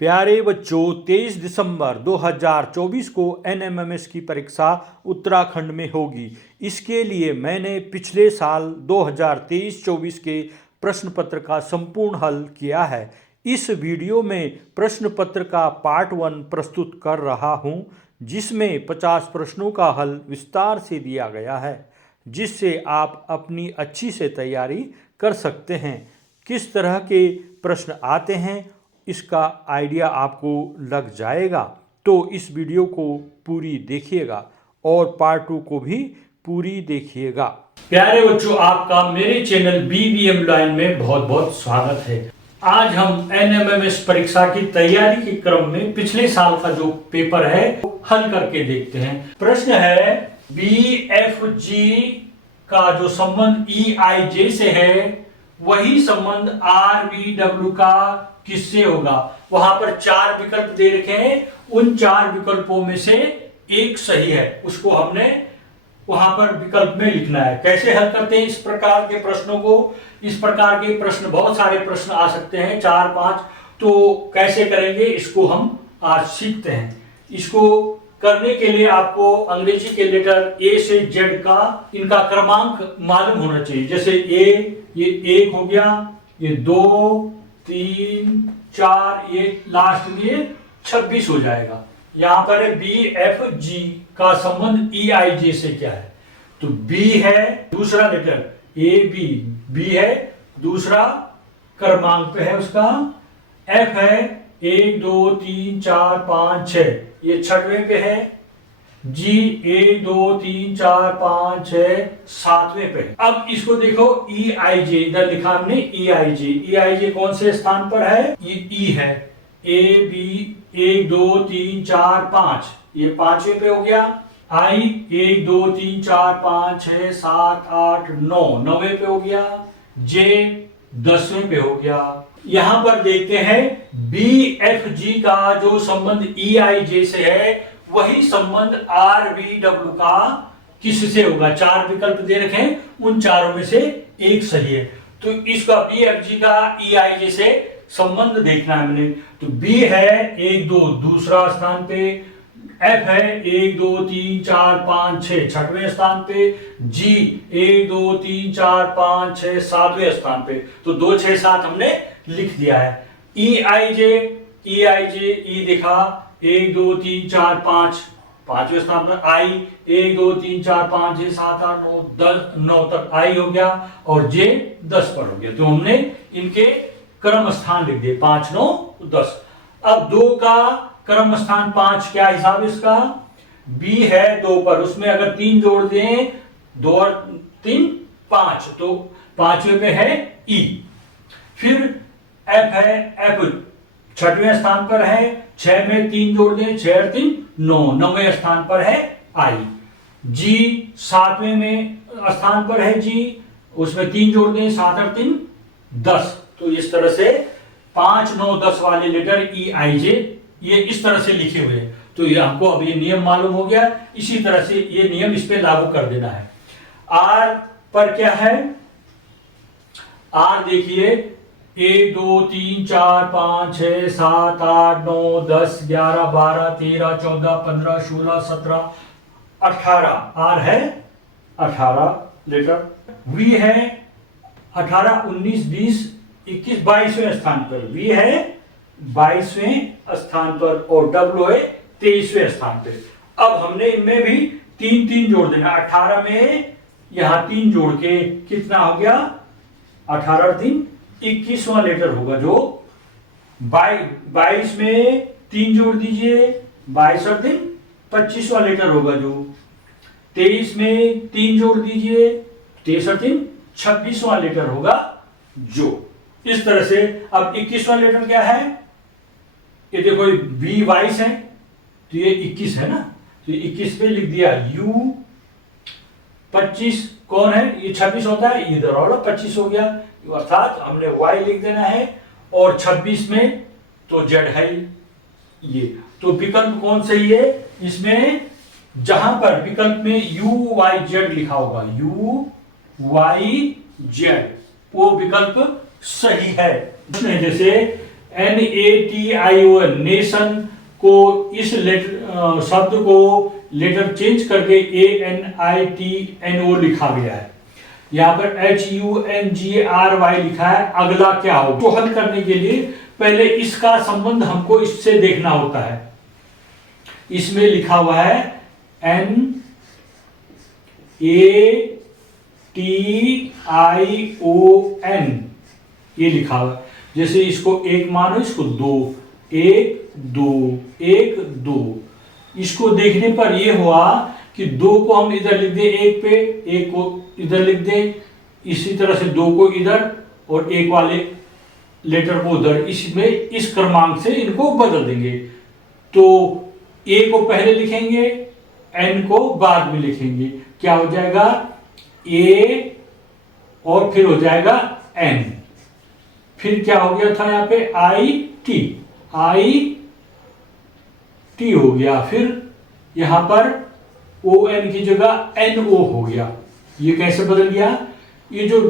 प्यारे बच्चों, 23 दिसंबर 2024 को एनएमएमएस की परीक्षा उत्तराखंड में होगी। इसके लिए मैंने पिछले साल 2023-24 के प्रश्न पत्र का संपूर्ण हल किया है। इस वीडियो में प्रश्न पत्र का पार्ट 1 प्रस्तुत कर रहा हूं, जिसमें 50 प्रश्नों का हल विस्तार से दिया गया है, जिससे आप अपनी अच्छी से तैयारी कर सकते हैं। किस तरह के प्रश्न आते हैं इसका आइडिया आपको लग जाएगा। तो इस वीडियो को पूरी देखिएगा और पार्ट 2 को भी पूरी देखिएगा। प्यारे बच्चों, आपका मेरे चैनल BBM लाइन में बहुत बहुत स्वागत है। आज हम एनएमएमएस परीक्षा की तैयारी के क्रम में पिछले साल का जो पेपर है वो हल करके देखते हैं। प्रश्न है BFG का जो संबंध EIJ से है वही संबंध RBW का किससे होगा। वहां पर 4 विकल्प दे रखे हैं, उन 4 विकल्पों में से एक सही है, उसको हमने वहां पर विकल्प में लिखना है। कैसे हल करते हैं इस प्रकार के प्रश्नों को? इस प्रकार के प्रश्न, बहुत सारे प्रश्न आ सकते हैं, 4-5, तो कैसे करेंगे इसको हम आज सीखते हैं। इसको करने के लिए आपको अंग्रेजी के लेटर A से Z का इनका क्रमांक मालूम होना चाहिए। जैसे A, ये 1 हो गया, ये 2, 3, 4, ये लास्ट में 26 हो जाएगा। यहां पर है BFG का संबंध EIJ से क्या है, तो B है दूसरा लेटर, B है दूसरा क्रमांक पे है उसका, F है 1 2 3 4 5 6, ये 6वें पे है, G 1 2 3 4 5 6 7वें पे है। अब इसको देखो EIJ, इधर लिखा हमने EIJ कौन से स्थान पर है? ये E है, A B 1 2 3 4 5, ये 5वें पे हो गया। I 1 2 3 4 5 6 7 8 9, 9वें पे हो गया। J 10वें पे हो गया। यहां पर देखते हैं BFG का जो संबंध EIJ से है वही संबंध RBW का किससे होगा। 4 विकल्प दे रखे हैं, उन चारों में से एक सही है, तो इसका BFG का EIJ से संबंध देखना है हमने। तो B है 1 2 दूसरा स्थान पे, F है 1 2 3 4 5 6 6वें स्थान पे, G 1 2 3 4 5 6 7वें स्थान पे, तो 2 6 7 हमने लिख दिया है। EIJ E देखा 1 2 3 4 5, 5वें स्थान पर। I 1 2 3 4 5 6 7 8 9 10, 9 तक I हो गया और J 10 पर हो गया, तो हमने इनके क्रम स्थान लिख दिए 5 9 10। अब 2 का क्रम स्थान 5, क्या हिसाब है इसका? B है 2 पर, उसमें अगर 3 जोड़ दें, 2 और 3 5, तो 5वें पे है E। फिर F है, F 6वें स्थान पर है, 6 में 3 जोड़ दें, 6 और 3 9, 9वें स्थान पर है I। G 7वें में स्थान पर है G, उसमें 3 जोड़ दें, 7 और 3 10, तो इस तरह से 5 9 10 वाले लेटर EIJ ये इस तरह से लिखे हुए हैं। तो ये हमको अब ये नियम मालूम हो गया, इसी तरह से ये नियम इस पे लागू कर देना है। R पर क्या है? R देखिए 1 2 3 4 5 6 7 8 9 10 11 12 13 14 15 16 17 18, R है 18 लेटर। V है 18 19 20 21 22वें स्थान पर, V है 22वें स्थान पर और W है 23वें स्थान पर। अब हमने इनमें भी 3 जोड़ देना। 18 में यहां 3 जोड़ के कितना हो गया? 18 और 3 21वां लेटर होगा, जो 22 में 3 जोड़ दीजिए, 22 और 3 25वां लेटर होगा, जो 23 में 3 जोड़ दीजिए, 23 और 3 26वां लेटर होगा, जो इस तरह से। अब 21वां लेटर क्या है? ये देखो V 22 है, तो ये 21 है ना, तो 21 पे लिख दिया U। 25 कौन है? ये 26 होता है, इधर वाला 25 हो गया, अर्थात हमने Y लिख देना है, और 26 में तो Z है ये। तो विकल्प कौन सही है? इसमें जहां पर विकल्प में UYZ लिखा होगा, UYZ, वो विकल्प सही है। जैसे NATION नेशन को इस लेटर शब्द को लेटर चेंज करके ANITNO लिखा गया है। यहाँ पर HUNGRY लिखा है। अगला क्या हो, तो हल करने के लिए पहले इसका संबंध हमको इससे देखना होता है। इसमें लिखा हुआ है NATION, ये लिखा हुआ है। जैसे इसको एक मानो, इसको दो, 1 2 1 2। इसको देखने पर यह हुआ कि 2 को हम इधर लिख दें 1 पे, 1 को इधर लिख दें, इसी तरह से 2 को इधर और 1 वाले लेटर को उधर, इसमें इस क्रमांक से इनको बदल देंगे। तो A को पहले लिखेंगे, N को बाद में लिखेंगे। क्या हो जाएगा, A और फिर हो जाएगा N, फिर क्या हो गया था यहाँ पे IT हो गया, फिर यहां पर ON की जगह NO हो गया। ये कैसे बदल गया, ये जो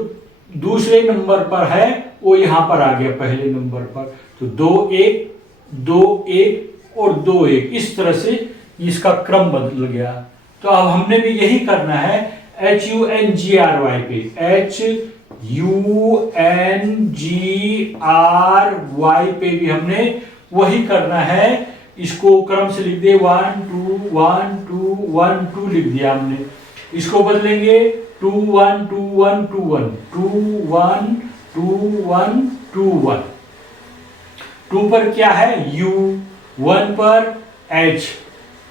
दूसरे नंबर पर है वो यहां पर आ गया पहले नंबर पर। तो 2 1 2 1 और 2 1, इस तरह से इसका क्रम बदल गया। तो अब हमने भी यही करना है HUNGRY पे, HUNGRY पे भी हमने वही करना है। इसको क्रम से लिख दिए, 1 2 1 2 1 2 लिख दिया हमने। इसको बदलेंगे 2 1 2 1 2 1 2 1 2 1 2 1। 2 पर क्या है U, 1 पर H,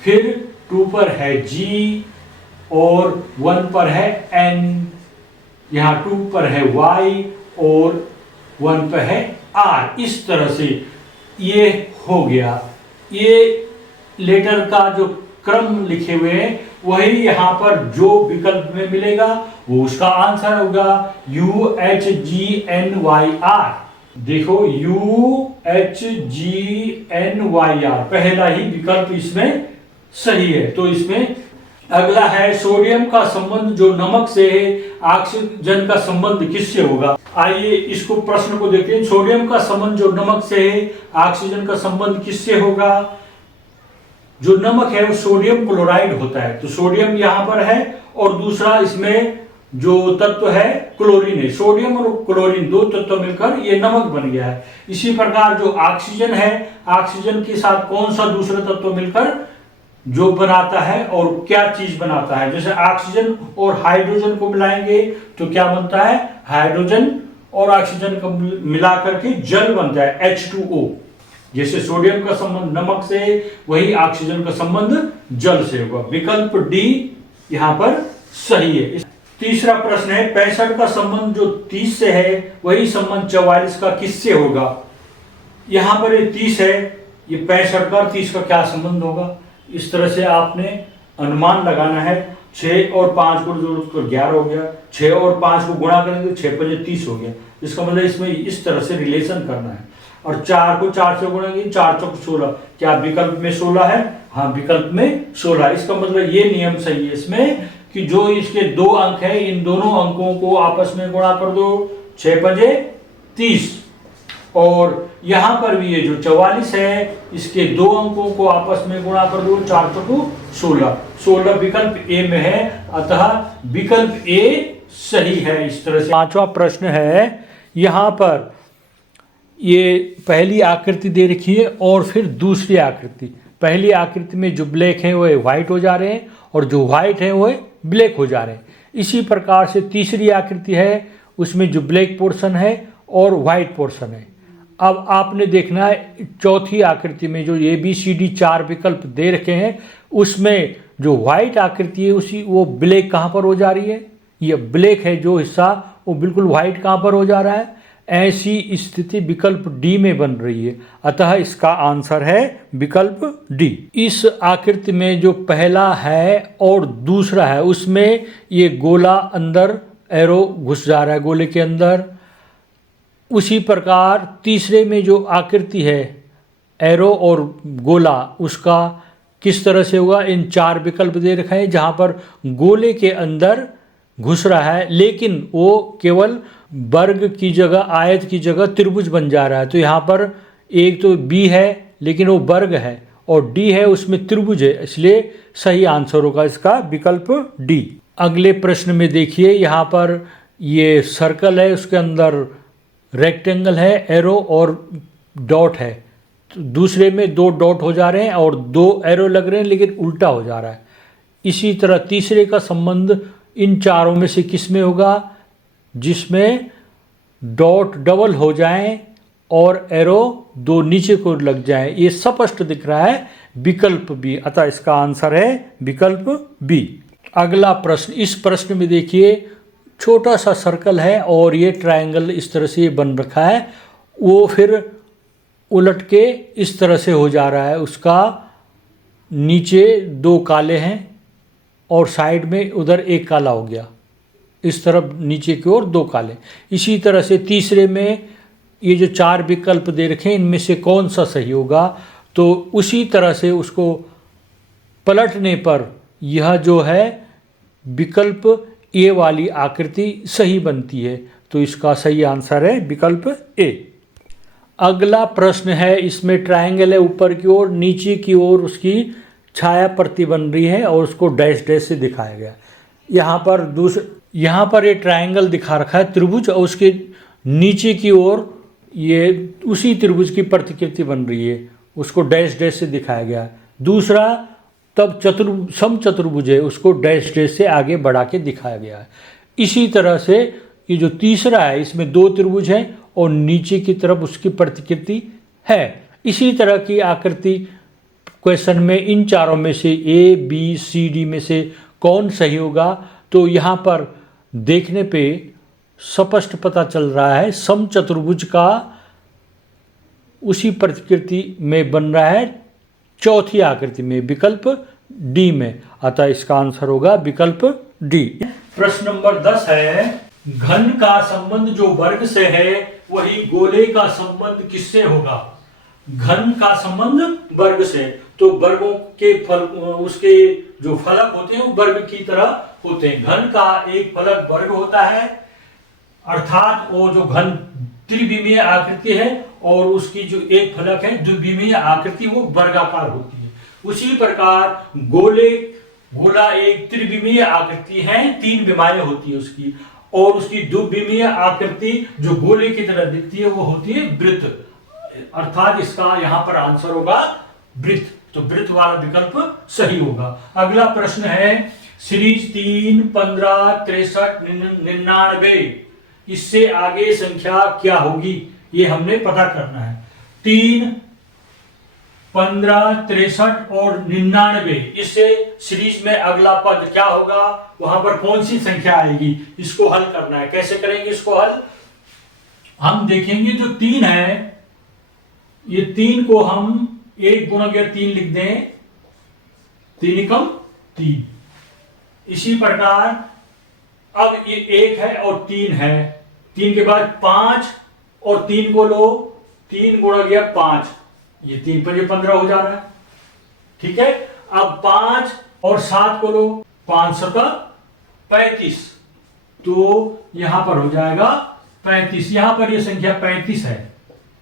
फिर 2 पर है G और 1 पर है N, यहाँ 2 पर है Y और 1 पर है R। इस तरह से ये हो गया। ये लेटर का जो क्रम लिखे हुए हैं वही यहाँ पर जो विकल्प में मिलेगा वो उसका आंसर होगा UHGNYR। देखो UHGNYR पहला ही विकल्प इसमें सही है। तो इसमें अगला है सोडियम का संबंध जो नमक से है, ऑक्सीजन का संबंध किससे होगा। आइए इसको प्रश्न को देखते हैं। सोडियम का संबंध जो नमक से है, ऑक्सीजन का संबंध किससे होगा। जो नमक है वो सोडियम क्लोराइड होता है, तो सोडियम यहां पर है और दूसरा इसमें जो तत्व है क्लोरीन है। सोडियम और क्लोरीन दो तत्व मिलकर ये नमक बन गया है। इसी प्रकार जो ऑक्सीजन है, ऑक्सीजन के साथ कौन सा दूसरा तत्व मिलकर जो बनाता है और क्या चीज बनाता है। जैसे ऑक्सीजन और हाइड्रोजन को मिलाएंगे तो क्या बनता है, हाइड्रोजन और ऑक्सीजन को मिला करके जल बनता है H2O। जैसे सोडियम का संबंध नमक से, वही ऑक्सीजन का संबंध जल से होगा। विकल्प डी यहां पर सही है। तीसरा प्रश्न है 65 का संबंध जो 30 से है, वही संबंध 44 का किससे होगा। यहां पर ये 30 है, ये 65 का 30 का क्या संबंध होगा। इस तरह से आपने अनुमान लगाना है। 6 और 5 को जोड़ कर 11 हो गया, 6 और 5 को गुणा करेंगे तो 6 5 30 हो गया। इसका मतलब इसमें इस तरह से रिलेशन करना है। और 4 को 4 से गुणेंगे, 4 चौक 16। क्या विकल्प में 16 है, हाँ विकल्प में 16। इसका मतलब ये नियम सही है इसमें कि जो इसके 2 अंक है, इन दोनों अंकों को आपस में गुणा कर दो, 6 5 30। और यहां पर भी ये जो 44 है, इसके 2 अंकों को आपस में गुणा कर दो, 4 चौक 16। 16 विकल्प ए में है, अतः विकल्प ए सही है। इस तरह से पांचवा प्रश्न है, यहां पर ये पहली आकृति दे रखी है और फिर दूसरी आकृति। पहली आकृति में जो ब्लैक है वो व्हाइट हो जा रहे हैं और जो व्हाइट है वो ब्लैक हो जा रहे हैं। इसी प्रकार से तीसरी आकृति है, उसमें जो ब्लैक पोर्शन है और व्हाइट पोर्शन है। अब आपने देखना है चौथी आकृति में जो ABCD 4 विकल्प दे रखे हैं, उसमें जो व्हाइट आकृति है उसी वो ब्लैक कहाँ पर हो जा रही है, ये ब्लैक है जो हिस्सा वो बिल्कुल व्हाइट कहाँ पर हो जा रहा है। ऐसी स्थिति विकल्प डी में बन रही है, अतः इसका आंसर है विकल्प डी। इस आकृति में जो पहला है और दूसरा है उसमें ये गोला अंदर एरो घुस जा रहा है गोले के अंदर। उसी प्रकार तीसरे में जो आकृति है एरो और गोला, उसका किस तरह से होगा। इन 4 विकल्प दे रखे हैं जहाँ पर गोले के अंदर घुस रहा है, लेकिन वो केवल वर्ग की जगह, आयत की जगह त्रिभुज बन जा रहा है। तो यहाँ पर एक तो बी है लेकिन वो वर्ग है, और डी है उसमें त्रिभुज है, इसलिए सही आंसर होगा इसका विकल्प डी। अगले प्रश्न में देखिए, यहाँ पर ये सर्कल है, उसके अंदर रेक्टेंगल है, एरो और डॉट है। तो दूसरे में 2 डॉट हो जा रहे हैं और 2 एरो लग रहे हैं, लेकिन उल्टा हो जा रहा है। इसी तरह तीसरे का संबंध इन चारों में से किस में होगा, जिसमें डॉट डबल हो जाएं और एरो 2 नीचे को लग जाएं। ये स्पष्ट दिख रहा है, विकल्प बी, अतः इसका आंसर है विकल्प बी। अगला प्रश्न, इस प्रश्न में देखिए छोटा सा सर्कल है और ये ट्रायंगल इस तरह से बन रखा है, वो फिर उलट के इस तरह से हो जा रहा है। उसका नीचे 2 काले हैं और साइड में उधर 1 काला हो गया, इस तरफ नीचे की ओर 2 काले। इसी तरह से तीसरे में ये जो 4 विकल्प दे रखे हैं, इनमें से कौन सा सही होगा, तो उसी तरह से उसको पलटने पर यह जो है विकल्प ए वाली आकृति सही बनती है। तो इसका सही आंसर है विकल्प ए। अगला प्रश्न है, इसमें ट्रायंगल है ऊपर की ओर, नीचे की ओर उसकी छाया प्रति बन रही है और उसको डैश डैश से दिखाया गया। यहाँ पर ये ट्रायंगल दिखा रखा है त्रिभुज, और उसके नीचे की ओर ये उसी त्रिभुज की प्रतिकृति बन रही है, उसको डैश डैश से दिखाया गया। दूसरा तब समचतुर्भुज है, उसको डैश डैश से आगे बढ़ा के दिखाया गया है। इसी तरह से ये जो तीसरा है, इसमें 2 त्रिभुज हैं और नीचे की तरफ उसकी प्रतिकृति है। इसी तरह की आकृति क्वेश्चन में इन चारों में से ए बी सी डी में से कौन सही होगा, तो यहाँ पर देखने पे स्पष्ट पता चल रहा है समचतुर्भुज का उसी प्रतिकृति में बन रहा है, चौथी आकृति में, विकल्प डी में, अतः इसका आंसर होगा विकल्प डी। प्रश्न नंबर 10 है, घन का संबंध जो वर्ग से है वही गोले का संबंध किससे होगा। घन का संबंध वर्ग से, तो वर्गों के फल, उसके जो फलक होते हैं वो वर्ग की तरह होते हैं। घन का एक फलक वर्ग होता है, अर्थात वो जो घन त्रिविमीय आकृति है और उसकी जो एक फलक है द्विविमीय आकृति, वो वर्गाकार होती है। उसी प्रकार गोला एक त्रिविमीय आकृति है, 3 विमाएं होती है उसकी, और उसकी द्विविमीय आकृति जो गोले की तरह दिखती है वो होती है वृत्त, अर्थात इसका यहाँ पर आंसर होगा वृत्त। तो वृत्त वाला विकल्प सही होगा। अगला प्रश्न है, सीरीज 3, 15, 63, 99, इससे आगे संख्या क्या होगी, ये हमने पता करना है। 3, 15, 63 और 99, इससे सीरीज में अगला पद क्या होगा, वहां पर कौन सी संख्या आएगी, इसको हल करना है। कैसे करेंगे इसको हल, हम देखेंगे जो 3 है, ये 3 को हम 1 गुणा 3 लिख दें, 3 एकम 3। इसी प्रकार अब ये 1 है और 3 है, 3 के बाद 5 और 3 को लो, 3 गुणा 5, ये 3 पर 15 हो जा रहा है, ठीक है। अब 5 और 7 को लो, 5 7 35, तो यहां पर हो जाएगा 35। यहां पर ये संख्या 35 है,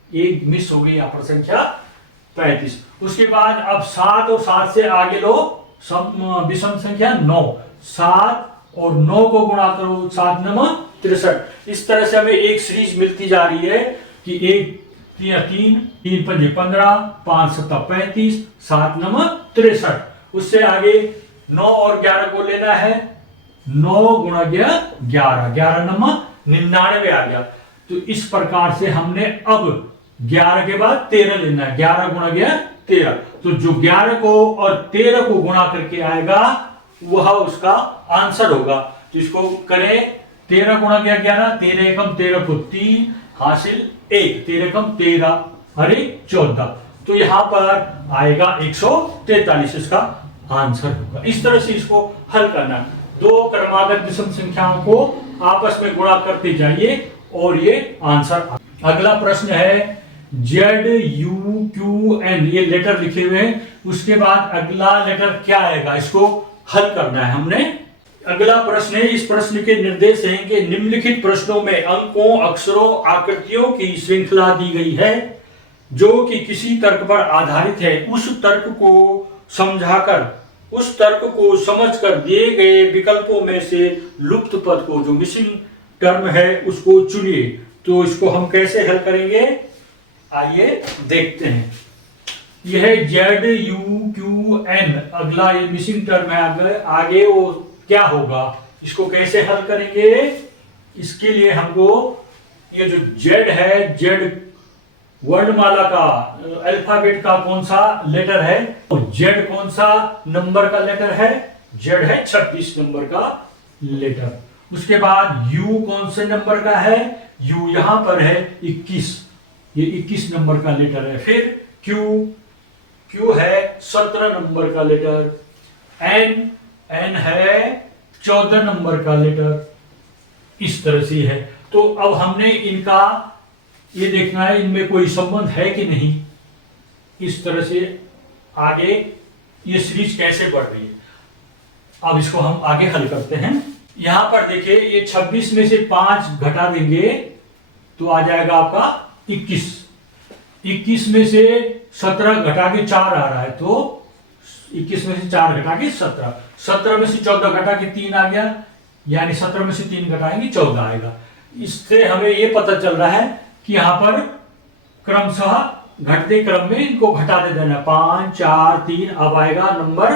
एक मिस हो गई यहां पर संख्या 35। उसके बाद अब 7 और 7 से आगे लो विषम संख्या 9, 7 और 9 को गुणा करो, 7 9 63। इस तरह से हमें एक सीरीज मिलती जा रही है कि 3 5 15, 5 7 35, 7 9 63। उससे आगे 9 और 11 को लेना है, 9 गुणा 11, 11 9 99 आ गया। तो इस प्रकार से हमने अब 11 के बाद 13 लेना है, 11 गुणा 13। तो जो 11 को और 13 को गुणा करके आएगा वह उसका आंसर होगा। तो इसको करें, 13 गुणा 11, 13 एकम 13 को 3 हासिल 1, 13 एकम 13 अरे 14। तो यहां पर आएगा 143, इसका आंसर होगा। इस तरह से इसको हल करना, 2 क्रमागत विषम संख्याओं को आपस में गुणा करते जाइए और ये आंसर। अगला प्रश्न है, ZUQN, ये लेटर लिखे हुए हैं, उसके बाद अगला लेटर क्या आएगा, इसको हल करना है हमने। अगला प्रश्न है, इस प्रश्न के निर्देश हैं कि निम्नलिखित प्रश्नों में अंकों, अक्षरों, आकृतियों की श्रृंखला दी गई है, जो कि किसी तर्क पर आधारित है, उस तर्क को समझाकर, उस तर्क को समझकर दिए गए विकल्पों में से लुप्त पद को, जो मिसिंग टर्म है, उसको चुनिए। तो इसको हम कैसे हल करेंगे, आइए देखते हैं। यह ZUQN अगला ये मिसिंग टर्म है, आगे वो क्या होगा, इसको कैसे हल करेंगे। इसके लिए हमको ये जो Z है, Z वर्णमाला का, अल्फाबेट का कौन सा लेटर है, तो Z कौन सा नंबर का लेटर है, Z है 26 नंबर का लेटर। उसके बाद U कौन से नंबर का है, U यहां पर है 21, ये 21 नंबर का लेटर है। फिर Q है 17 नंबर का लेटर। N है 14 नंबर का लेटर। इस तरह से है। तो अब हमने इनका ये देखना है, इनमें कोई संबंध है कि नहीं। इस तरह से आगे ये सीरीज कैसे बढ़ रही है, अब इसको हम आगे हल करते हैं। यहां पर देखिए, ये 26 में से 5 घटा देंगे तो आ जाएगा आपका 21। 21 में से 17 घटा के 4 आ रहा है, तो 21 में से 4 घटा के 17, 17 में से 14 घटा के 3 आ गया, यानी 17 में से 3 घटाएंगे 14 आएगा। इससे हमें ये पता चल रहा है कि यहां पर क्रमशः घटते क्रम में इनको घटा दे देना, 5 4 3, अब आएगा नंबर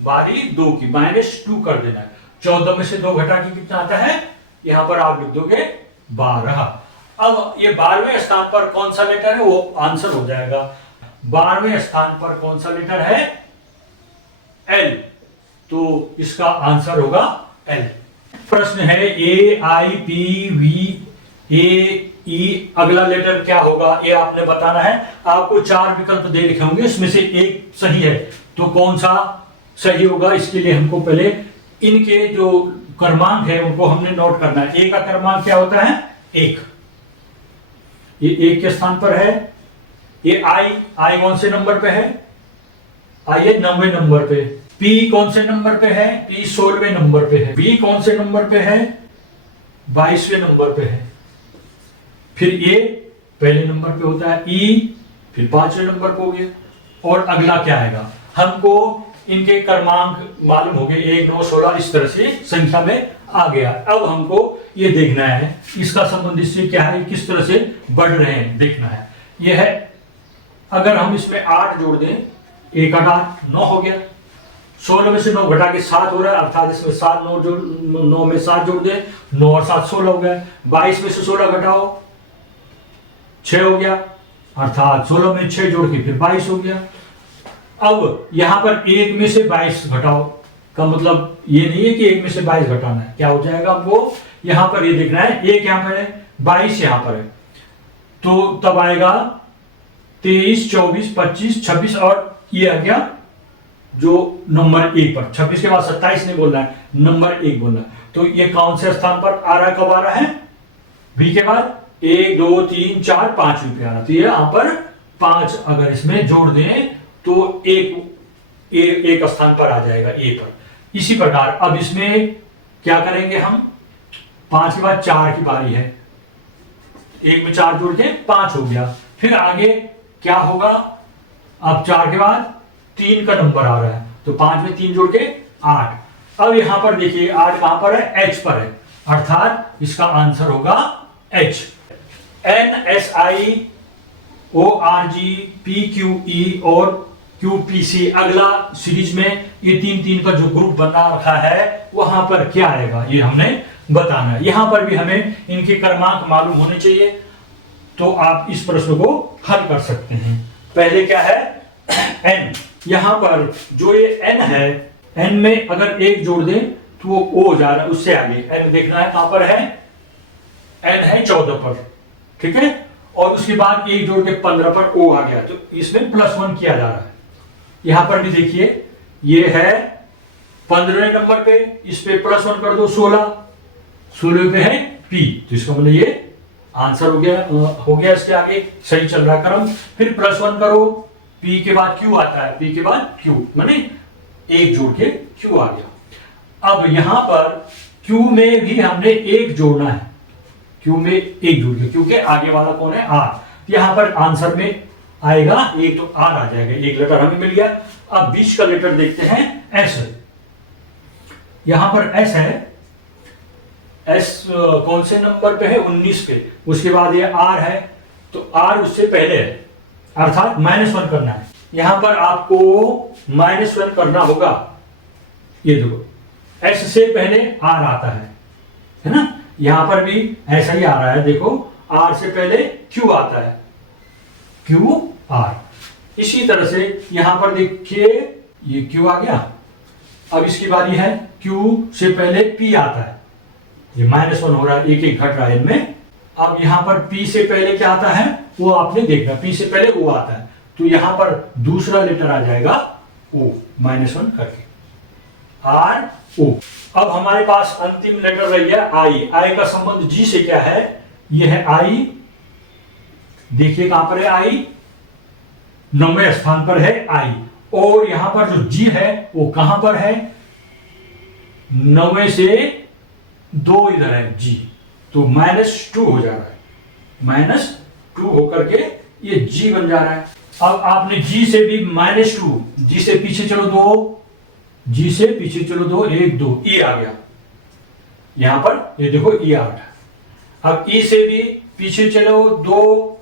बारी 2 की, -2 कर देना। 14 में से 2 घटा के कितना आता है, यहां पर आप लिख दोगे 12। अब ये 12वें स्थान पर कौन सा लेटर है, वो आंसर हो जाएगा। 12वें स्थान पर कौन सा लेटर है, L, तो इसका आंसर होगा L। प्रश्न है AIPVAE, अगला लेटर क्या होगा, ये आपने बताना है। आपको 4 विकल्प दे रखे होंगे, इसमें से एक सही है, तो कौन सा सही होगा, इसके लिए हमको पहले इनके जो क्रमांक है उनको हमने नोट करना है। ए का क्रमांक क्या होता है, 1, ये 1 के स्थान पर है। ये आई कौन से नंबर पे है, आई है 90 नंबर पे। P कौन से नंबर पे है, P 16वें नंबर पे है। B कौन से नंबर पे है, 22वें नंबर पे है। फिर A पहले नंबर पे होता है, E फिर 5वें नंबर पे हो गया। और अगला क्या आएगा, हमको इनके क्रमांक मालूम हो गए, 1 9 16, इस तरह से संख्या में आ गया। अब हमको ये देखना है इसका संबंध इससे क्या है, किस तरह से बढ़ रहे हैं देखना है। यह है, अगर हम इसमें 8 जोड़ दें, 1 8 9 हो गया। 16 में से 9 घटा के 7 हो रहा है, अर्थात इसमें 7 9 में 7 जोड़ दे, 9 और 7 16 हो गया। 22 में से 16 घटाओ, 6 हो गया, अर्थात 16 में 6 जोड़ के फिर 22 हो गया। अब यहां पर 1 में से 22 घटाओ, का मतलब ये नहीं है कि 1 में से 22 घटाना है, क्या हो जाएगा आपको यहां पर ये देखना है। 1 यहां पर है, 22 यहां पर है, तो तब आएगा 23 24 25 26, और ये आ गया जो नंबर 1 पर। 26 के बाद 27 नहीं बोलना है, नंबर 1 बोलना है। तो ये कौन से स्थान पर आ रहा है, कब आ रहा है, बी के बाद 1 2 3 4 5 पे आ रहा है। तो ये यहां पर 5 अगर इसमें जोड़ दें तो एक स्थान पर आ जाएगा, ए पर। इसी प्रकार अब इसमें क्या करेंगे हम, 5 के बाद 4 की बारी है, 1 में 4 जोड़ के 5 हो गया। फिर आगे क्या होगा, अब 4 के बाद 3 का नंबर आ रहा है, तो 5 में 3 जोड़ के 8। अब यहां पर देखिए 8 कहां पर है, H पर है, अर्थात इसका आंसर होगा H। NSIORGPQE और QPC, अगला सीरीज में ये 3 का जो ग्रुप बना रखा है वहां पर क्या आएगा, ये हमने बताना है। यहां पर भी हमें इनके क्रमांक मालूम होने चाहिए, तो आप इस प्रश्न को हल कर सकते हैं। पहले क्या है, N, यहां पर जो ये N है, N में अगर 1 जोड़ दें तो वो O हो जा रहा है, उससे आगे N देखना है कहां पर है, N है 14 पर, ठीक है। और उसके बाद 1 जोड़ के 15 पर O आ गया, तो इसमें +1 किया जा रहा है। यहां पर भी देखिए ये है 15वें नंबर पे, इस पे +1 कर दो, 16 पे है P, तो इसका मतलब ये आंसर हो गया इसके आगे सही चल रहा क्रम। फिर +1 करो, P के बाद Q आता है, P के बाद Q, माने 1 जोड़ के Q आ गया। अब यहां पर Q में भी हमने 1 जोड़ना है, Q में 1 जोड़ के, क्योंकि आगे वाला कौन है, R। यहां पर आंसर में आएगा, एक तो आर आ जाएगा, एक लेटर हमें मिल गया। अब बीच का लेटर देखते हैं, एस। यहां पर एस है, एस कौन से नंबर पे है, 19 पे। उसके बाद ये आर है, तो आर उससे पहले है, अर्थात -1 करना है। यहां पर आपको -1 करना होगा। ये देखो एस से पहले आर आता है ना। यहां पर भी ऐसा ही आ रहा है, देखो आर से पहले क्यू आता है, क्यू आर। इसी तरह से यहां पर देखिए ये क्यू आ गया। अब इसकी बारी है, क्यू से पहले पी आता है, ये -1 हो रहा है, एक एक घट रहा है इनमें। अब यहां पर पी से पहले क्या आता है वो आपने देखना, पी से पहले ओ आता है, तो यहां पर दूसरा लेटर आ जाएगा ओ, -1 करके, आर ओ। अब हमारे पास अंतिम लेटर रह गया आई। आई का संबंध जी से क्या है, ये है आई, देखिए कहां पर है आई, 9वें स्थान पर है आई। और यहां पर जो जी है वो कहां पर है, 9वें से 2 इधर है जी, तो -2 हो जा रहा है, -2 होकर के ये जी बन जा रहा है। अब आपने जी से भी -2, जी से पीछे चलो 2, जी से पीछे चलो 2, 1 2, ई आ गया यहां पर, ये देखो ई आ गया। अब ई से भी पीछे चलो 2,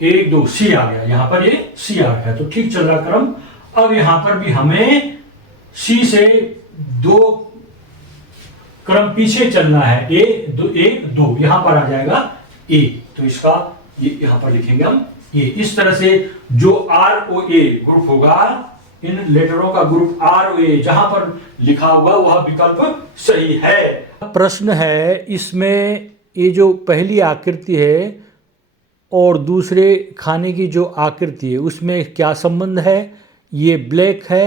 1 2, सी आ गया, यहां पर ये सी आ गया, तो ठीक चल रहा क्रम। अब यहां पर भी हमें सी से 2 क्रम पीछे चलना है, ए 2 1 2, यहां पर आ जाएगा ए, तो इसका ये यहां पर लिखेंगे हम ए। इस तरह से जो आर ओ ए ग्रुप होगा, इन लेटरों का ग्रुप आर ओ ए जहां पर लिखा होगा वह विकल्प सही है। प्रश्न है, इसमें ये जो पहली आकृति है और दूसरे खाने की जो आकृति है उसमें क्या संबंध है। ये ब्लैक है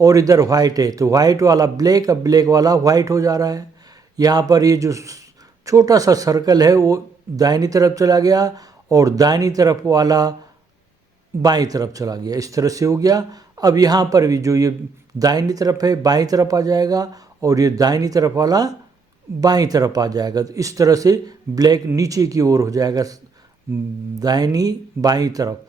और इधर व्हाइट है, तो व्हाइट वाला ब्लैक, अब ब्लैक वाला व्हाइट हो जा रहा है। यहाँ पर ये जो छोटा सा सर्कल है वो दाहिनी तरफ चला गया और दाहिनी तरफ वाला बाईं तरफ चला गया, इस तरह से हो गया। अब यहाँ पर भी जो ये दाहिनी तरफ है बाईं तरफ आ जाएगा और ये दाहिनी तरफ वाला बाईं तरफ आ जाएगा, तो इस तरह से ब्लैक नीचे की ओर हो जाएगा, दाहिनी बाईं तरफ,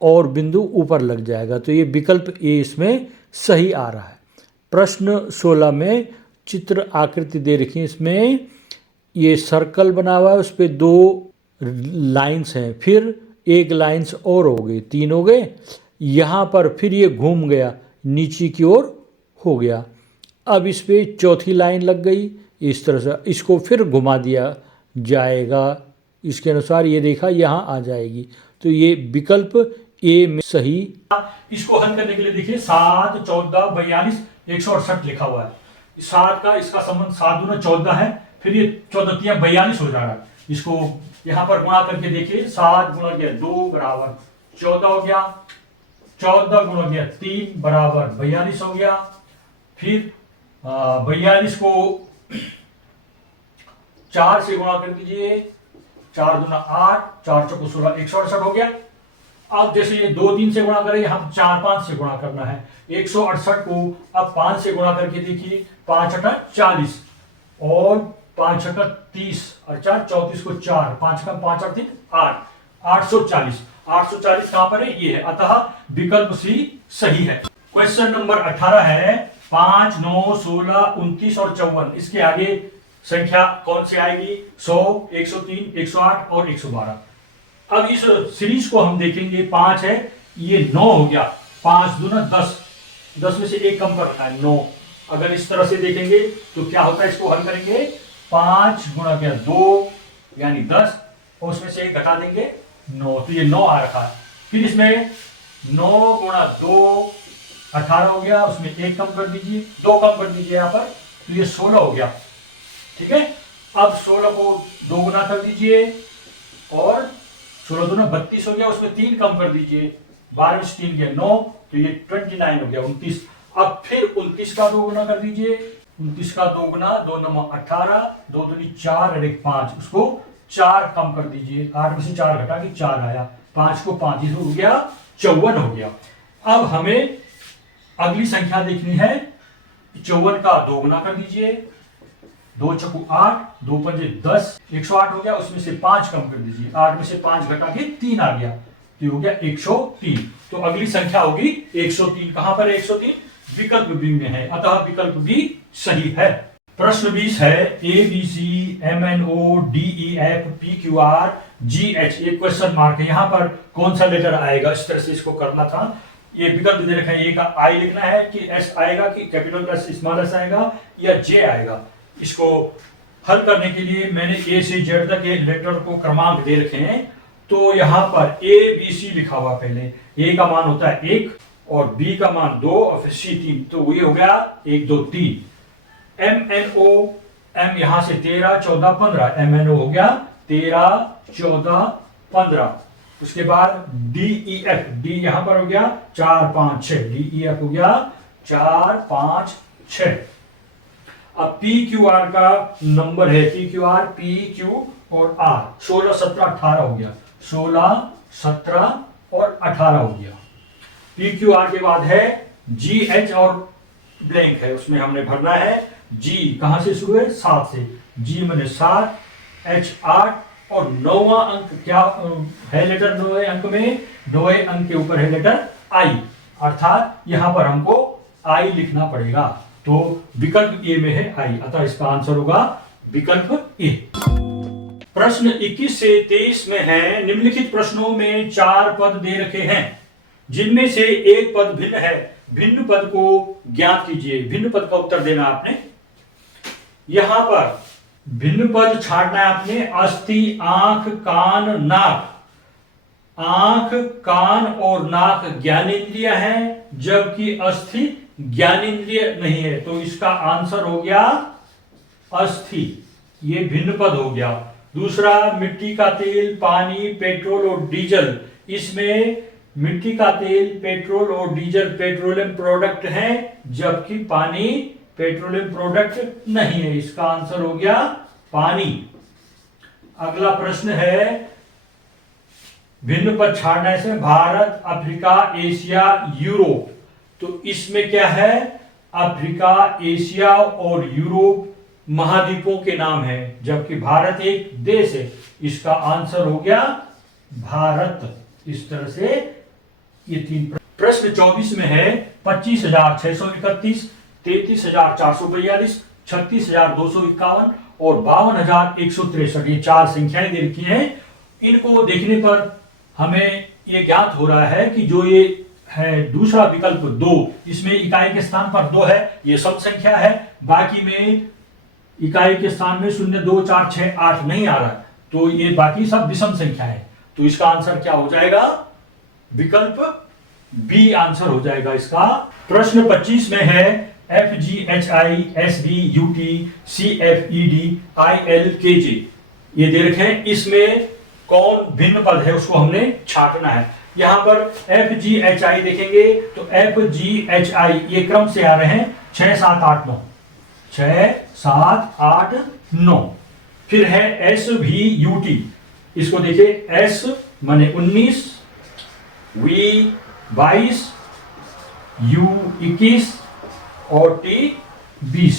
और बिंदु ऊपर लग जाएगा, तो ये विकल्प ए इसमें सही आ रहा है। प्रश्न 16 में चित्र आकृति दे रखी है, इसमें ये सर्कल बना हुआ है, उस पर 2 लाइंस हैं, फिर एक लाइंस और हो गई, 3 हो गए। यहाँ पर फिर ये घूम गया, नीचे की ओर हो गया। अब इस पर चौथी लाइन लग गई, इस तरह से इसको फिर घुमा दिया जाएगा, इसके अनुसार ये रेखा यहाँ आ जाएगी, तो ये विकल्प ए में सही। इसको हल करने के लिए देखिए 7 14 42 168 लिखा हुआ है। 7 का इसका संबंध 7 दूना 14 है, फिर ये 14 तिया 42 हो जा रहा है। इसको यहां पर गुणा करके देखिए, 7 गुणा किया 2 बराबर 14 हो गया, 14 गुणा किया 3 बराबर 42 हो गया। फिर 42 को 4 से गुणा कर दीजिए, 4 दूना 8, 4 चौको 16, 168 हो गया। अब जैसे ये 2 3 से गुणा करें, हम 4 5 से गुणा करना है। 168 को अब 5 से गुणा करके देखिए, 5 8 40 और 5 6 30 और 4 34 को 4, 5 कम 5 8 3 8, 840। 840 कहां पर है, ये है, अतः विकल्प सी सही है। क्वेश्चन नंबर 18 है 5 9 16 29 और 54, इसके आगे संख्या कौन सी आएगी, 100 103 108 और 112। अब इस सीरीज को हम देखेंगे, 5 है, ये 9 हो गया, 5 दूना 10, 10 में से 1 कम करना है 9। अगर इस तरह से देखेंगे तो क्या होता है, इसको हल करेंगे, 5 गुणा किया 2 यानी 10 और उसमें से 1 घटा देंगे 9, तो ये 9 आ रखा है। फिर इसमें 9 गुणा 2 18 हो गया, उसमें 1 कम कर दीजिए, 2 कम कर दीजिए यहाँ पर, तो ये 16 हो गया। ठीक है, अब 16 को 2 गुना कर दीजिए और 16 दूना 32 हो गया, उसमें 3 कम कर दीजिए, 12 में से 3 गया 9, तो ये 29 हो गया, 29। अब फिर 29 का 2 गुना कर दीजिए, 29 का 2 गुना 2 9 18, 2 दूनी 4 और 1 5, उसको 4 कम कर दीजिए, 8 में से 4 घटा के 4 आया, 5 को 5 हो गया, 54 हो गया। अब हमें अगली संख्या देखनी है, 54 का 2 गुना कर दीजिए, 2 चौको 8, 2 पंजे 10, 108 हो गया, उसमें से 5 कम कर दीजिए, 8 में से 5 घटा के 3 आ गया, तो हो गया 103। तो अगली संख्या होगी 103। कहां पर है 103? विकल्प बी में है, अतः विकल्प बी सही है। प्रश्न 20 है A B C M N O D E F P Q R G H, ये क्वेश्चन मार्क है, यहां पर कौन सा लेटर आएगा, इस तरह से इसको करना था। ये विकल्प दे रखा है, ए का आई लिखना है कि एस आएगा कि कैपिटल एस स्मॉल एस आएगा या जे आएगा। इसको हल करने के लिए मैंने ए से जेड तक एक लेटर को क्रमांक दे रखे हैं। तो यहां पर ए बी सी लिखा हुआ, पहले ए का मान होता है 1 और बी का मान 2 और फिर सी 3, तो ये हो गया 1 2 3। एम एन ओ, एम यहां से 13 14 15, एम एन ओ हो गया 13 14 15। उसके बाद डी ई एफ, डी यहां पर हो गया 4 5 6, डी ई एफ हो गया 4 5 6। अब पी क्यू आर का नंबर है, P Q are, P Q और आर 16 17 18 हो गया, 16 17 और 18 हो गया। पी क्यू आर के बाद है जी एच और ब्लैंक है, उसमें हमने भरना है जी, कहां से शुरू है 7 से, जी मैंने 7, एच 8 और 9वां अंक क्या है लेटर, 9वें अंक में 9वें अंक के ऊपर है लेटर आई, अर्थात यहां पर हमको आई लिखना पड़ेगा। तो विकल्प ए में है आई, अतः इसका आंसर होगा विकल्प ए। प्रश्न 21 से 23 में है निम्नलिखित प्रश्नों में 4 पद दे रखे हैं जिनमें से एक पद भिन्न है, भिन्न पद को ज्ञात कीजिए। भिन्न पद का उत्तर देना आपने। यहां पर भिन्न पद छांटना है आपने, अस्थि आंख कान नाक। आंख कान और नाक ज्ञानेंद्रिय हैं, जबकि अस्थि ज्ञानेंद्रिय नहीं है, तो इसका आंसर हो गया अस्थि, ये भिन्न पद हो गया। दूसरा, मिट्टी का तेल, पानी, पेट्रोल और डीजल, इसमें मिट्टी का तेल, पेट्रोल और डीजल पेट्रोलियम प्रोडक्ट हैं, जबकि पानी पेट्रोलियम प्रोडक्ट नहीं है, इसका आंसर हो गया पानी। अगला प्रश्न है भिन्न पद छाड़ने से भारत, अफ्रीका, एशिया, यूरोप, तो इसमें क्या है, अफ्रीका, एशिया और यूरोप महाद्वीपों के नाम है, जबकि भारत एक देश है, इसका आंसर हो गया भारत। इस तरह से ये 3 प्रश्न 24 में है 25,631, 33,442, 36,251 और 52,163, ये 4 संख्याएं दे रखी हैं। इनको देखने पर हमें ये ज्ञात हो रहा है कि जो ये है दूसरा विकल्प 2, इसमें इकाई के स्थान पर 2 है, ये सम संख्या है, बाकी में इकाई के स्थान में 0 2 4 6 8 नहीं आ रहा, तो ये बाकी सब विषम संख्या है। तो इसका आंसर क्या हो जाएगा, विकल्प बी आंसर हो जाएगा इसका। प्रश्न 25 में है F G H I S D U T C F E D I L K J, ये दे रखे हैं, इसमें कौन भिन्न पद है उसको हमने छांटना है। यहां पर एफ जी एच आई देखेंगे तो एफ जी एच आई ये क्रम से आ रहे हैं 6 7 8 9, 6 7 8 9। फिर है एस वी यू टी, इसको देखिए, एस माने 19, वी 22, यू 21 और टी 20।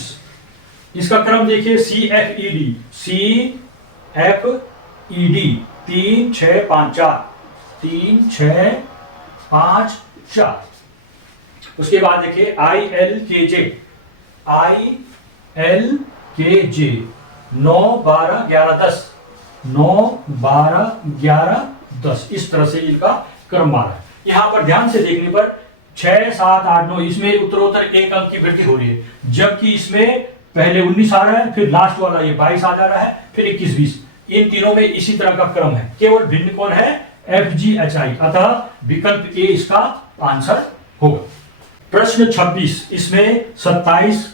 इसका क्रम देखिए, C F E D, C F E D 3 6 5 4, 3 6 5 4। उसके बाद देखिए आई एल के जे, आई एल के जे 9 12 11 10, 9 12 11 10, इस तरह से इनका क्रम मारा है। यहां पर ध्यान से देखने पर 6 7 8 9, इसमें उत्तरोत्तर 1 अंक की वृद्धि हो रही है, जबकि इसमें पहले 19 आ रहा है, फिर लास्ट वाला ये 22 आ जा रहा है, फिर 21 20, इन तीनों में इसी तरह का क्रम है, केवल भिन्न कौन है, एफ जी एच आई, अतः विकल्प ए इसका आंसर होगा। प्रश्न 26, इसमें 27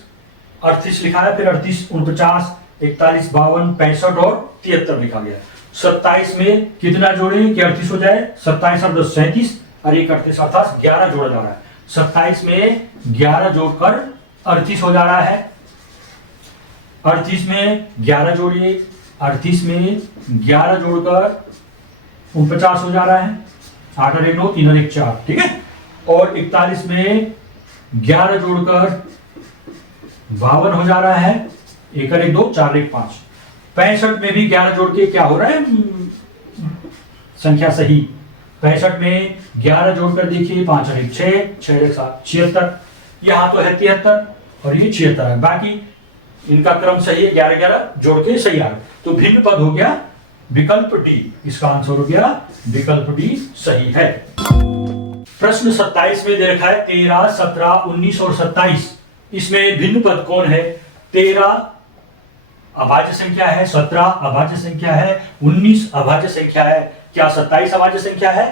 38 लिखा है, फिर 38 49 41 52 65 और 73 लिखा गया। 27 में कितना जोड़ें कि 38 हो जाए, 27 और 10 37 और 1 38 अर्थात 11 जोड़ा जा रहा है। 27 में 11 जोड़कर 38 हो जा रहा है, 38 में 11 जोड़िए, 38 में 11 जोड़कर 49 हो जा रहा है, 8 और 1 9 3 और 1 4, ठीक है। और 41 में 11 जोड़कर 52 हो जा रहा है, 1 और 1 2 4 1 5। 65 में भी 11 जोड़ के क्या हो रहा है, संख्या सही, 65 में 11 जोड़कर देखिए, 5 और 1 6, 6 एक 7 76। यहाँ तो है 73 और ये 76 है, बाकी इनका क्रम सही है, 11 11 जोड़ के सही आ गया। तो भिन्न पद हो गया विकल्प डी, इसका आंसर हो गया विकल्प डी सही है। प्रश्न 27 में दे रखा है 13, 17, 19 और 27, इसमें भिन्न पद कौन है? 13 अभाज्य संख्या है, 17 अभाज्य संख्या है, 19 अभाज्य संख्या है। क्या 27 अभाज्य संख्या है?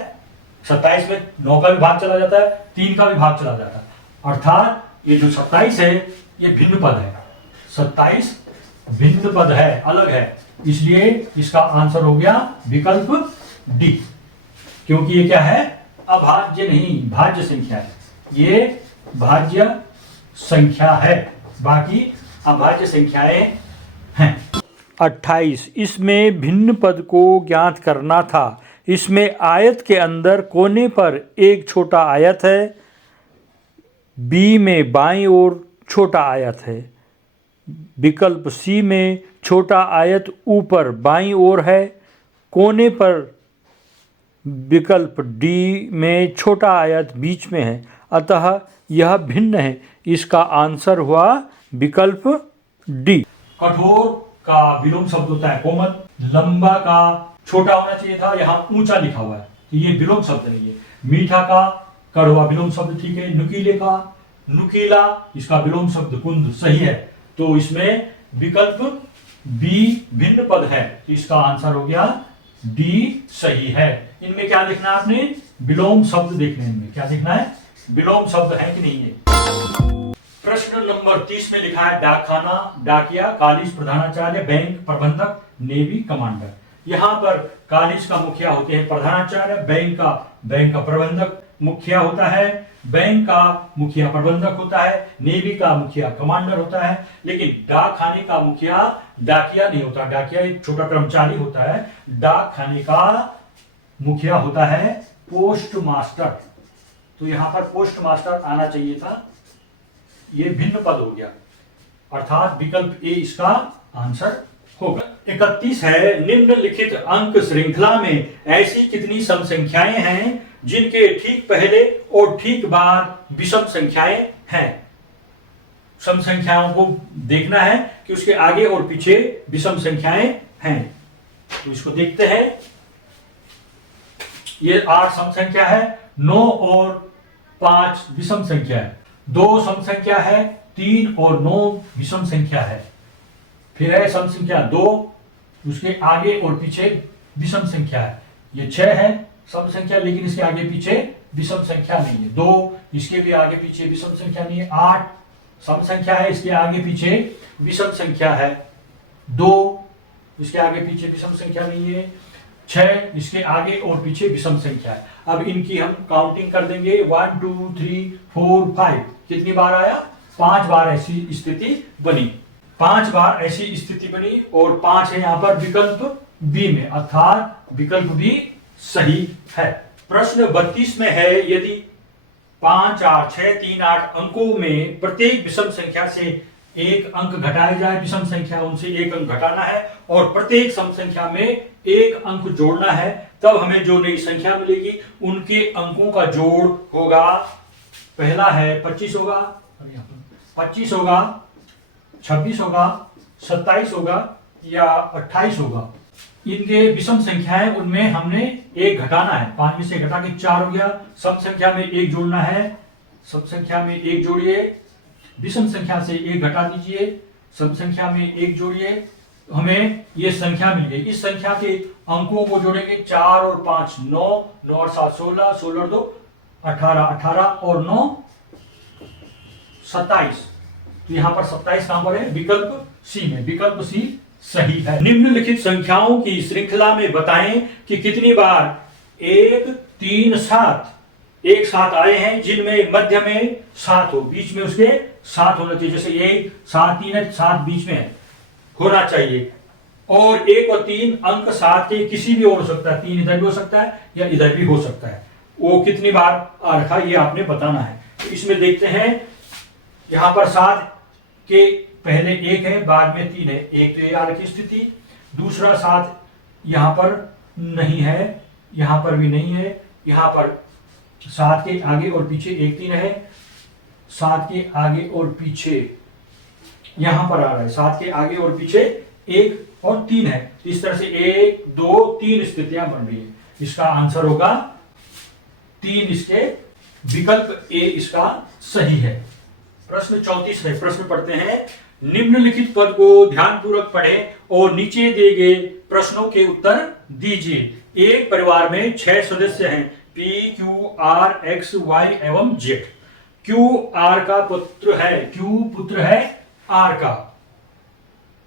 27 में 9 का भी भाग चला जाता है, 3 का भी भाग चला जाता है, अर्थात ये जो 27 है ये भिन्न पद है। 27 भिन्न पद है, अलग है, इसलिए इसका आंसर हो गया विकल्प डी, क्योंकि ये क्या है? अभाज्य नहीं, भाज्य संख्या है। ये भाज्य संख्या है, बाकी अभाज्य संख्याएं हैं। 28, इसमें भिन्न पद को ज्ञात करना था। इसमें आयत के अंदर कोने पर एक छोटा आयत है, बी में बाईं ओर छोटा आयत है, विकल्प सी में छोटा आयत ऊपर बाईं ओर है, कोने पर विकल्प डी में छोटा आयत बीच में है, अतः यह भिन्न है। इसका आंसर हुआ विकल्प डी। कठोर का विलोम शब्द होता है कोमल, लंबा का छोटा होना चाहिए था, यहाँ ऊंचा लिखा हुआ है, तो ये विलोम शब्द नहीं है। मीठा का कड़वा विलोम शब्द ठीक है, नुकीले का नुकीला, इसका विलोम शब्द कुंद सही है। तो इसमें विकल्प बी भिन्न पद है, तो इसका आंसर हो गया डी सही है। इनमें क्या देखना है आपने? विलोम शब्द देखने हैं। इनमें क्या देखना है? विलोम शब्द है कि नहीं है। प्रश्न नंबर 30 में लिखा है डाकखाना, डाकिया, कॉलेज प्रधानाचार्य, बैंक प्रबंधक, नेवी कमांडर। यहाँ पर कॉलेज का मुखिया होते हैं प्रधानाचार्य, बैंक का प्रबंधक मुखिया होता है, बैंक का मुखिया प्रबंधक होता है, नेवी का मुखिया कमांडर होता है, लेकिन डाक खाने का मुखिया डाकिया नहीं होता। डाकिया एक छोटा कर्मचारी होता है, डाक खाने का मुखिया होता है पोस्ट मास्टर। तो यहां पर पोस्ट मास्टर आना चाहिए था, ये भिन्न पद हो गया, अर्थात विकल्प ए इसका आंसर होगा। 31 है निम्नलिखित अंक श्रृंखला में ऐसी कितनी सम संख्याएं हैं जिनके ठीक पहले और ठीक बाद विषम संख्याएं हैं। सम संख्याओं को देखना है कि उसके आगे और पीछे विषम संख्याएं हैं, तो इसको देखते हैं। ये 8 सम संख्या है, 9 और 5 विषम संख्या है, 2 सम संख्या है, 3 और 9 विषम संख्या है। फिर है सम संख्या 2, उसके आगे और पीछे विषम संख्या है। ये 6 है सम संख्या, लेकिन इसके आगे पीछे विषम संख्या नहीं है। 2 इसके भी आगे पीछे विषम संख्या नहीं है। 8 सम संख्या है, इसके आगे पीछे विषम संख्या है। 2 इसके आगे पीछे विषम संख्या नहीं है। 6 इसके आगे और पीछे विषम संख्या है। अब इनकी हम काउंटिंग कर देंगे, 1 2 3 4 5। कितनी बार आया? 5 बार ऐसी स्थिति बनी, 5 बार ऐसी स्थिति बनी, और 5 है यहाँ पर विकल्प बी में, अर्थात विकल्प बी सही है। प्रश्न 32 में है यदि 5 4 6 3 8 अंकों में प्रत्येक विषम संख्या से एक अंक घटाया जाए, विषम संख्या उनसे एक अंक घटाना है, और प्रत्येक सम संख्या में एक अंक जोड़ना है, तब हमें जो नई संख्या मिलेगी उनके अंकों का जोड़ होगा। पहला है 25 होगा, 25 होगा, 26 होगा, 27 होगा या 28 होगा। इनके विषम संख्याएं, उनमें हमने एक घटाना है, 5 में से घटा के 4 हो गया। सम संख्या में एक जोड़ना है, सम संख्या में एक जोड़िए, विषम संख्या से एक घटा दीजिए, सम संख्या में एक जोड़िए, हमें ये संख्या मिल गई। इस संख्या के अंकों को जोड़ेंगे, 4 और 5 9, 9 और 7 16, 16 और 2 18, 18 और 9 27। तो यहां पर 27 कहां पर है? विकल्प सी में, विकल्प सी सही है। निम्नलिखित संख्याओं की श्रृंखला में बताएं कि कितनी बार 1 3 7 एक साथ आए हैं, जिनमें मध्य में 7 हो, बीच में उसके 7 होना चाहिए। जैसे 1 7 3 है, 7 बीच में होना चाहिए, और 1 और 3 अंक 7 के किसी भी और हो सकता है, 3 इधर भी हो सकता है या इधर भी हो सकता है। वो कितनी बार आ रखा ये आपने बताना है। तो इसमें देखते हैं, यहां पर 7 के पहले 1 है, बाद में 3 है, एक तो ये आ रखी स्थिति। दूसरा 7 यहां पर नहीं है, यहां पर भी नहीं है, यहाँ पर 7 के आगे और पीछे 1 3 है, 7 के आगे और पीछे यहां पर आ रहा है, 7 के आगे और पीछे 1 और 3 है। इस तरह से 1 2 3 स्थितियां बन रही है। इसका आंसर होगा 3, इसके विकल्प ए इसका सही है। प्रश्न 34 है। प्रश्न पढ़ते हैं, निम्नलिखित पद को ध्यानपूर्वक पढ़ें और नीचे दिए गए प्रश्नों के उत्तर दीजिए। एक परिवार में 6 सदस्य हैं, P, Q, R, X, Y एवं Z। Q R का पुत्र है, Q पुत्र है R का,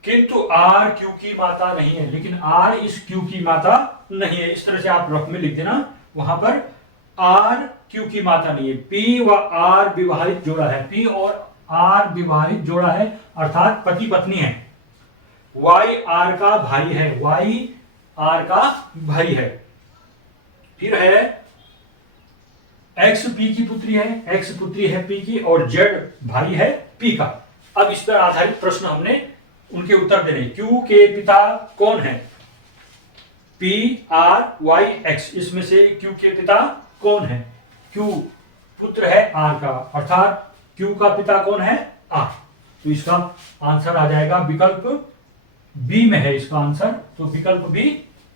किंतु R Q की माता नहीं है, लेकिन R इस Q की माता नहीं है। इस तरह से आप रफ में लिख देना, वहां पर R Q की माता नहीं है। P व R विवाहित जोड़ा है, P और R विवाहित जोड़ा है, अर्थात पति पत्नी है। Y R का भाई है, Y R का भाई है। फिर है X P की पुत्री है, X पुत्री है P की, और Z भाई है P का। अब इस पर आधारित प्रश्न हमने उनके उत्तर देने। Q के पिता कौन है? P R Y X, इसमें से Q के पिता कौन है? Q पुत्र है R का, अर्थात Q का पिता कौन है? R। तो इसका आंसर आ जाएगा विकल्प बी में है इसका आंसर, तो विकल्प बी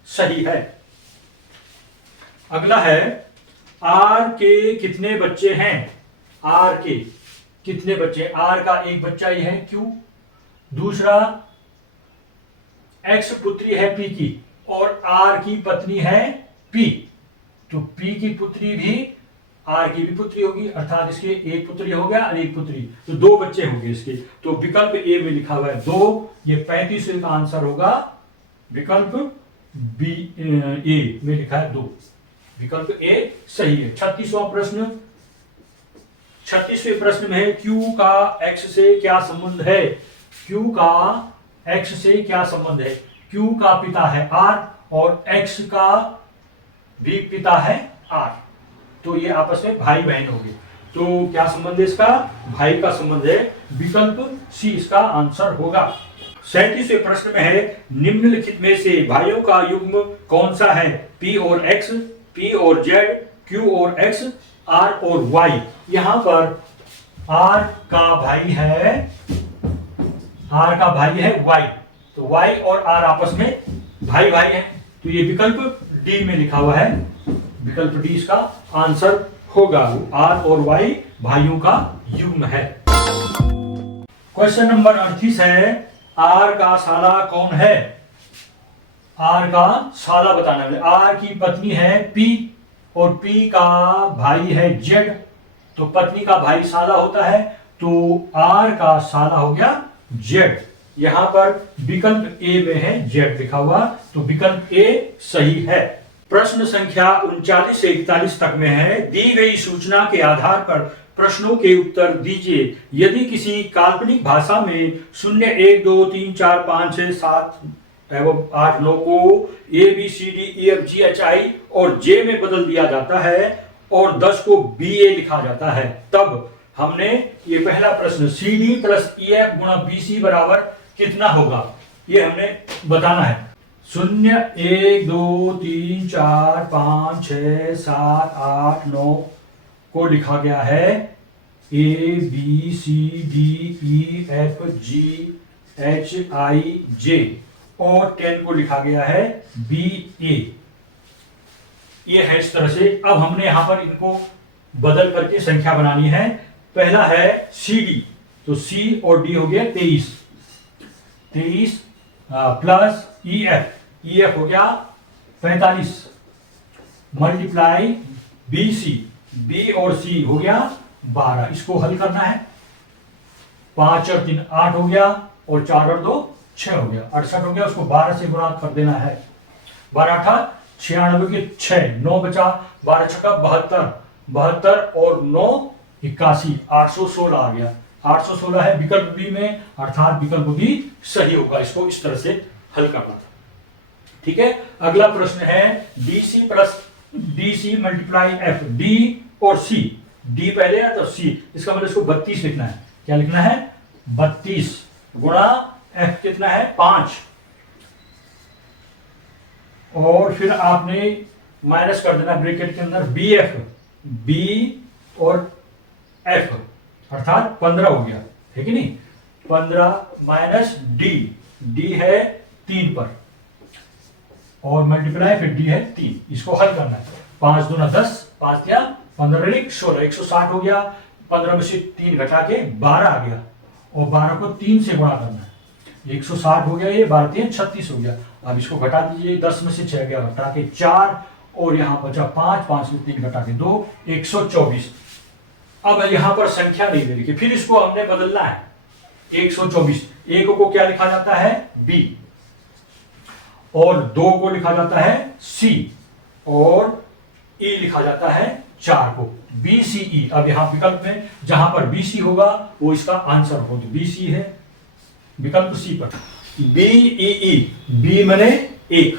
सही है। अगला है, R के कितने बच्चे हैं? R के कितने बच्चे? R का एक बच्चा ही है Q, दूसरा X पुत्री है P की, और R की पत्नी है P, तो P की पुत्री भी R की भी पुत्री होगी, अर्थात इसके एक पुत्री हो गया और एक पुत्री, तो 2 बच्चे होंगे इसके। तो विकल्प ए में लिखा हुआ है 2, ये 35 का आंसर होगा। विकल्प बी ए में लिखा है 2, विकल्प ए सही है। 36वां प्रश्न, 36वें प्रश्न में है, Q का X से क्या संबंध है? Q का X से क्या संबंध है? Q का पिता है R और X का भी पिता है R, तो ये आपस में भाई बहन होंगे। तो क्या संबंध है इसका? भाई का संबंध है, विकल्प सी इसका आंसर होगा। 37वें प्रश्न में है, निम्नलिखित में से भाइयों का युग्म कौन सा है? P और X, P और Z, Q और X, R और Y। यहां पर R का भाई है, R का भाई है Y, तो Y और R आपस में भाई भाई है, तो ये विकल्प डी में लिखा हुआ है, विकल्प डी इसका आंसर होगा। R और Y भाइयों का युग्म है। क्वेश्चन नंबर 38 है, R का साला कौन है? R का साला बताना है। R की पत्नी है P और P का भाई है Z, तो पत्नी का भाई साला होता है, तो R का साला हो गया Z। यहां पर विकल्प ए में है Z लिखा हुआ, तो विकल्प ए सही है। प्रश्न संख्या 39 से 41 तक में है, दी गई सूचना के आधार पर प्रश्नों के उत्तर दीजिए। यदि किसी काल्पनिक भाषा में 0 1 2 3 4 5 6 7 एवं 8 9 को A B C D E F G H I और J में बदल दिया जाता है और 10 को BA लिखा जाता है, तब हमने ये पहला प्रश्न CD प्लस EF गुणा BC बराबर कितना होगा, ये हमने बताना है। 0 1 2 3 4 5 6 7 8 9 को लिखा गया है A B C D E F G H I J और 10 को लिखा गया है B A। ये है इस तरह से। अब हमने यहां पर इनको बदल करके संख्या बनानी है। पहला है CD, तो C और D हो गया 23 प्लस EF हो गया 45 मल्टीप्लाई BC, B और C हो गया 12। इसको हल करना है, 5 और 3 8 हो गया और 4 और 2 6 हो गया, 68 हो गया। उसको 12 से गुणा कर देना है, 12 8 96 के 6, 9 बचा, 12 छक्का 72, 72 और 9 81, 816 आ गया। 816 है विकल्प बी में, अर्थात विकल्प बी सही होगा। इसको इस तरह से हल करना था, ठीक है। अगला प्रश्न है DC plus DC multiply F, D और C, D पहले है तो C, इसका मतलब इसको 32 लिखना है। क्या लिखना है? 32 गुणा F कितना है 5, और फिर आपने माइनस कर देना ब्रैकेट के अंदर बी एफ, बी और एफ अर्थात 15 हो गया, है कि नहीं। 15 माइनस डी, डी है 3 पर और मल्टीप्लाई फिर डी है 3, इसको हल करना है। 5 दूना 10, 5 या 15 16, 160 हो गया। 15 में से 3 घटा के 12 आ गया और 12 को 3 से गुणा करना है। 160 हो गया, ये 12 3 36 हो गया। अब इसको घटा दीजिए, 10 में से 6 गया, घटा के 4 और यहाँ बचा 5, 5 में 3 घटा के 2, 124। अब यहाँ पर संख्या नहीं दे रही, फिर इसको हमने बदलना है। 124, एक को क्या लिखा जाता है बी, और 2 को लिखा जाता है सी, और ई लिखा जाता है 4 को, बी सी ई। अब यहां विकल्प में जहां पर बी सी होगा वो इसका आंसर हो, तो बी सी है विकल्प सी पर। बी ई ई, बी माने 1,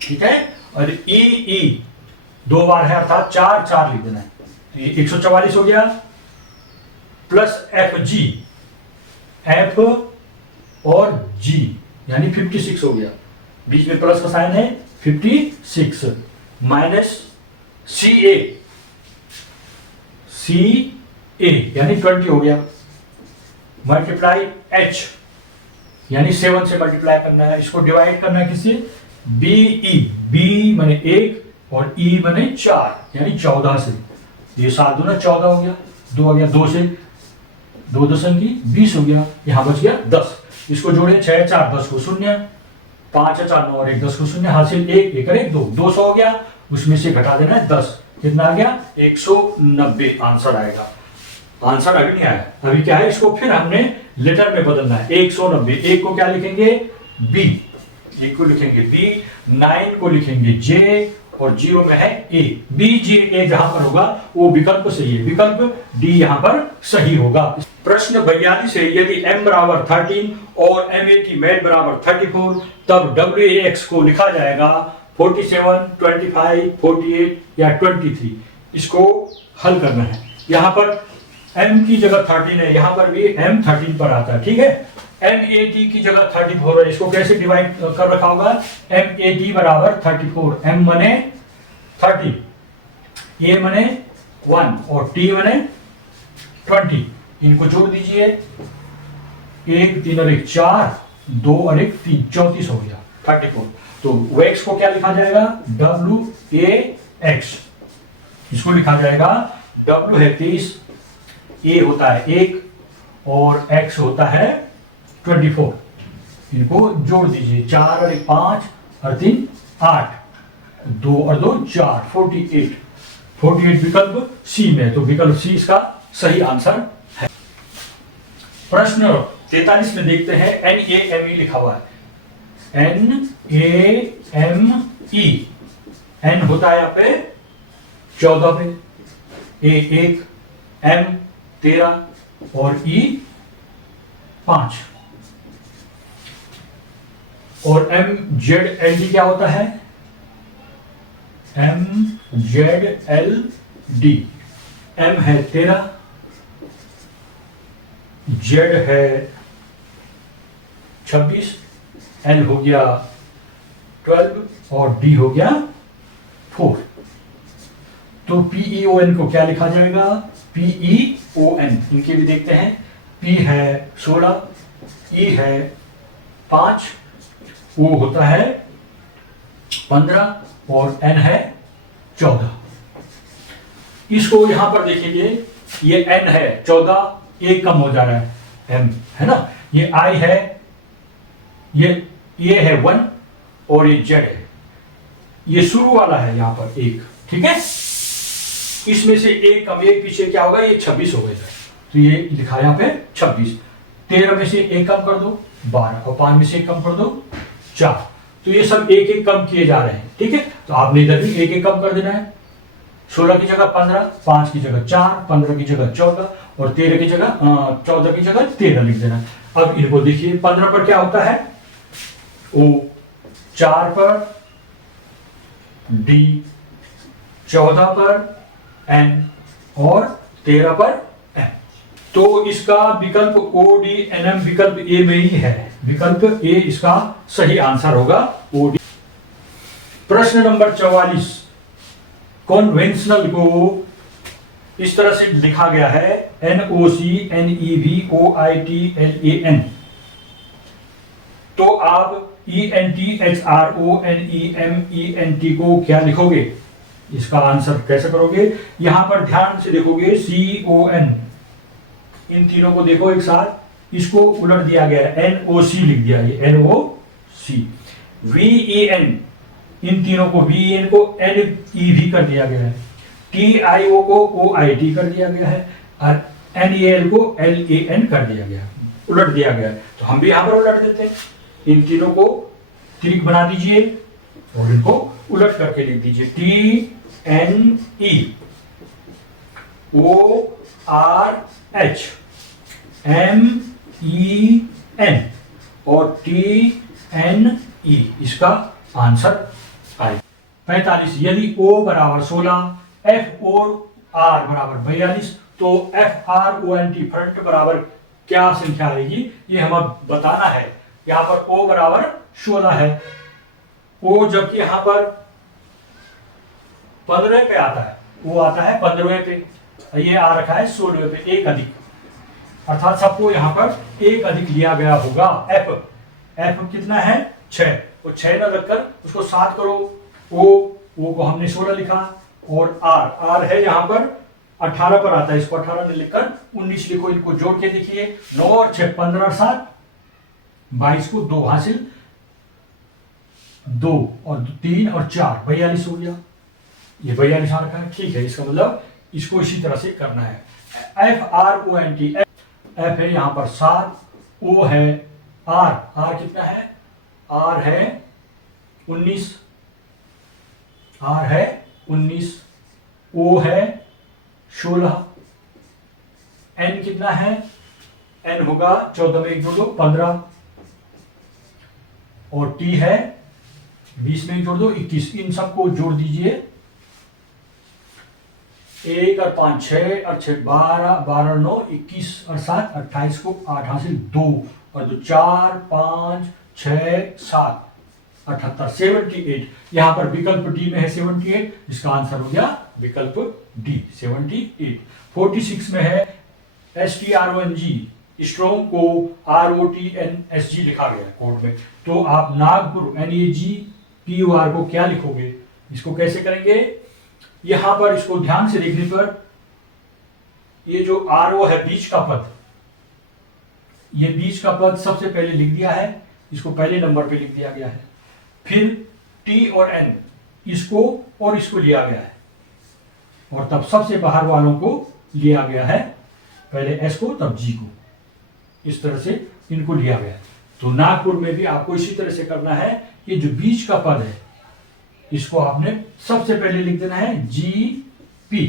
ठीक है, और ई ई 2 बार है अर्थात 4 4 लिख देना है। तो ये 144 हो गया, प्लस एफ जी, एफ और जी यानी 56 हो गया, बीच में प्लस का साइन है 56, माइनस सी ए, सी ए यानी 20 हो गया, मल्टीप्लाई एच यानी 7 से मल्टीप्लाई करना है, इसको डिवाइड करना है किससे, बी ई, बी माने 1 और ई माने 4 यानी 14 से। ये 7 दूना 14 हो गया, 2 आ गया, 2 से 2 दशम की 20 हो गया, यहां बच गया 10। इसको जोड़े 6 4 10 को 0, 5 4 9 और 1 10 को 0, हासिल 1 1 1 2, 200 हो गया, उसमें से घटा देना है 10, कितना आ गया 190 आंसर आएगा। आंसर अभी नहीं आया, अभी क्या है, इसको फिर हमने लेटर में बदलना है। 190, एक को क्या लिखेंगे बी, एक को लिखेंगे बी, 9 को लिखेंगे जे और 0 में है ए। बी जे ए जहां पर होगा वो विकल्प सही है, विकल्प डी यहां पर सही होगा। प्रश्न 42 है, यदि m बराबर 13 और MAT बराबर 34 तब WAX को लिखा जाएगा 47, 25, 48 या 23। इसको हल करना है। यहाँ पर m की जगह 13 है, यहाँ पर भी m 13 पर आता है, ठीक है। MAT की जगह 34 है, इसको कैसे डिवाइड कर रखा होगा, MAT बराबर 34, m मने 30, a मने 1 और t मने 20, इनको जोड़ दीजिए, 1 3 और 1 4, 2 और 1 3, 34 हो गया 34। तो wax को क्या लिखा जाएगा, WAX, इसको लिखा जाएगा W है 30, A होता है 1 और X होता है 24, इनको जोड़ दीजिए, 4 और 1 5 और 3 8, 2 और 2 4, 48, 48 विकल्प सी में, तो विकल्प सी इसका सही आंसर है। प्रश्न 43 में देखते हैं, NAME लिखा हुआ है, NAME, N होता है यहाँ पे 14 पे, A 1, M 13 और E 5, और MZLD क्या होता है, MZLD, M है 13, Z है 26, L हो गया 12 और D हो गया 4। तो PEON को क्या लिखा जाएगा, PEON, इनके भी देखते हैं, P है 16, E है 5, O होता है 15 और N है 14। इसको यहां पर देखेंगे, ये N है 14, एक कम हो जा रहा है, M है ना, ये I है, ये है 1 और ये Z है, ये शुरू वाला है यहां पर 1, ठीक है। इसमें से एक कम, एक पीछे क्या होगा, ये 26 हो गया, तो ये लिखा यहाँ पे 26। 13 में से एक कम कर दो 12 और 5 में से एक कम कर दो 4, तो ये सब एक एक कम किए जा रहे हैं, ठीक है। तो आपने इधर भी एक एक कम कर देना है, 16 की जगह 15, 5 की जगह 4, 15 की जगह 14 और 13 की जगह 14 की जगह 13 लिख देना। अब इनको देखिए, 15 पर क्या होता है, O, 4 पर D, 14 पर N और 13 पर M। तो इसका विकल्प ODNM विकल्प ए में ही है, विकल्प ए इसका सही आंसर होगा, OD। प्रश्न नंबर 44, कॉन्वेंशनल को इस तरह से लिखा गया है NOCNEVOITLAN। तो आप ENTHRONEMENT को क्या लिखोगे, इसका आंसर कैसे करोगे? यहां पर ध्यान से देखोगे CON, इन तीनों को देखो एक साथ, इसको उलट दिया गया है, NOC लिख दिया, ये NOC। VEN, इन तीनों को VEN को NEV कर दिया गया है, TIO को OIT कर दिया गया है, और NAL को LAN कर दिया गया है, उलट दिया गया है। तो हम भी यहां पर उलट देते हैं, इन तीनों को त्रिक बना दीजिए और इनको उलट करके लिख दीजिए, TNEORH MEN और TNE, इसका आंसर आए 45। यदि O बराबर 16, F और R बराबर 42, तो FRONT फ्रंट बराबर क्या संख्या आएगी, ये हमें बताना है। यहां पर O बराबर 16 है, O जबकि यहां पर 15 पे आता है, वो आता है 15 पे, ये आ रखा है 16 पे, एक अधिक, अर्थात सबको यहां पर एक अधिक लिया गया होगा। F कितना है 6, तो 6 न रखकर उसको 7 करो, O को हमने 16 लिखा, और R है यहां पर 18 पर आता है, इसको 18 ने लिखकर 19 लिखो, इनको जोड़ के देखिए, 9 और 6 15 7 22 को 2 हासिल, 2 और 3 और 4 42 हो गया, ये 42 आ रखा है। ठीक है, इसका मतलब इसको इसी तरह से करना है। FRONT, F है यहां पर 7, O है R कितना है, R है 19, R है 19, O है 16, N कितना है, N होगा 14 में 1 जोड़ दो 15, और T है 20 में 1 जोड़ दो 21, इन सबको जोड़ दीजिए, 1 और 5 6 और 6 12, 12 9 21 और 7 28 को 8 हासिल, 2 और 2 4 5 6 7 78 78। यहां पर विकल्प डी में है 78, इसका आंसर हो गया विकल्प डी 78। 46 में है STRONG, स्ट्रोंग को ROTNSG लिखा गया कोड में, तो आप नागपुर NAGPUR को क्या लिखोगे, इसको कैसे करेंगे? यहां पर इसको ध्यान से देखने पर ये जो RO है बीच का पद, ये बीच का पद सबसे पहले लिख दिया है, इसको पहले नंबर पे लिख दिया गया है, फिर T और N इसको और इसको लिया गया है, और तब सबसे बाहर वालों को लिया गया है, पहले S को तब G को, इस तरह से इनको लिया गया है। तो नागपुर में भी आपको इसी तरह से करना है, ये जो बीच का पद है इसको आपने सबसे पहले लिख देना है GP,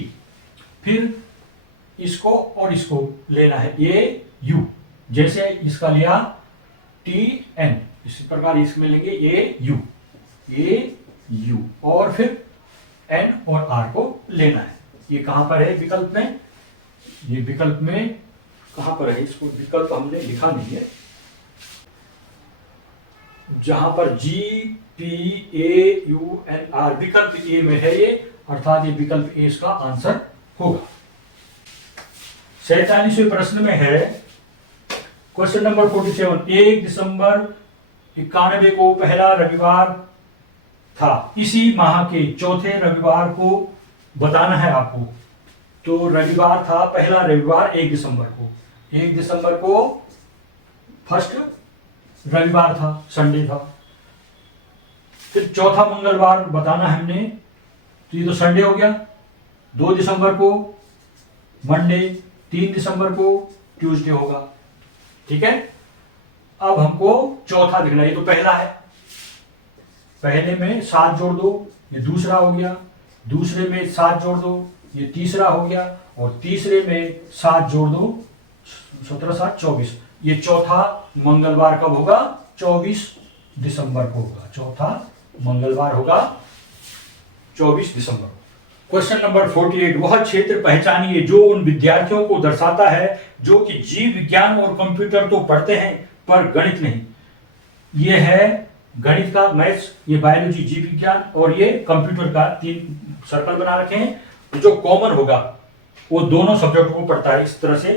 फिर इसको और इसको लेना है AU, जैसे इसका लिया TN, इसी प्रकार इसमें लेंगे AU और फिर N और R को लेना है। ये कहां पर है विकल्प में, ये विकल्प में कहां पर है, इसको विकल्प हमने लिखा नहीं है, जहां पर GPAUNR विकल्प ए में है ये, अर्थात ये विकल्प ए इसका आंसर होगा। 47वें प्रश्न में है क्वेश्चन नंबर 47, 1 दिसंबर 91 को पहला रविवार था, इसी माह के चौथे रविवार को बताना है आपको। तो रविवार था, पहला रविवार 1 दिसंबर को, 1 दिसंबर को फर्स्ट रविवार था, संडे था, फिर चौथा मंगलवार बताना है हमने, तो ये तो संडे हो गया, 2 दिसंबर को मंडे, 3 दिसंबर को ट्यूसडे होगा। ठीक है, अब हमको चौथा दिखना, ये तो पहला है, पहले में 7 जोड़ दो, ये दूसरा हो गया, दूसरे में 7 जोड़ दो, ये तीसरा हो गया, और तीसरे में 7 जोड़ दो, 17 7 24, ये चौथा मंगलवार कब होगा, 24 दिसंबर को होगा, चौथा मंगलवार होगा 24 दिसंबर। क्वेश्चन नंबर 48, वह क्षेत्र पहचानिए जो उन विद्यार्थियों को दर्शाता है जो कि जीव विज्ञान और कंप्यूटर तो पढ़ते हैं पर गणित नहीं। ये है गणित का मैथ्स, ये बायोलॉजी जीव विज्ञान, और ये कंप्यूटर का 3 सर्कल बना रखे हैं, तो जो कॉमन होगा वो दोनों सब्जेक्ट को पढ़ता है। इस तरह से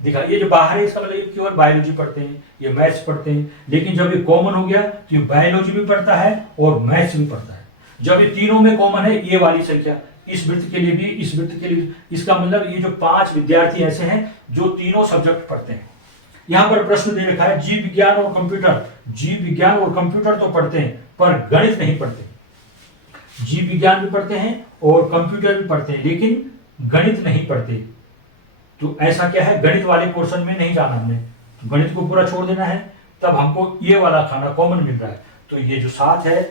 दिखा, ये जो बाहर है इसका मतलब ये केवल बायोलॉजी पढ़ते हैं, ये मैथ्स पढ़ते हैं, लेकिन जब ये कॉमन हो गया तो ये बायोलॉजी भी पढ़ता है और मैथ्स भी पढ़ता है। जब ये तीनों में कॉमन है ये वाली संख्या, इस वृत्त के लिए भी, इस वृत्त के लिए, इसका मतलब ये जो 5 विद्यार्थी ऐसे हैं जो तीनों सब्जेक्ट पढ़ते हैं। यहां पर प्रश्न दे रखा है जीव विज्ञान और कंप्यूटर। जीव विज्ञान और कंप्यूटर तो पढ़ते हैं पर गणित नहीं पढ़ते। जीव विज्ञान भी पढ़ते हैं और कंप्यूटर भी पढ़ते हैं लेकिन गणित नहीं पढ़ते। तो ऐसा क्या है, गणित वाले पोर्शन में नहीं जाना हमने, तो गणित को पूरा छोड़ देना है, तब हमको ये वाला खाना कॉमन मिल रहा है। तो ये जो 7 है,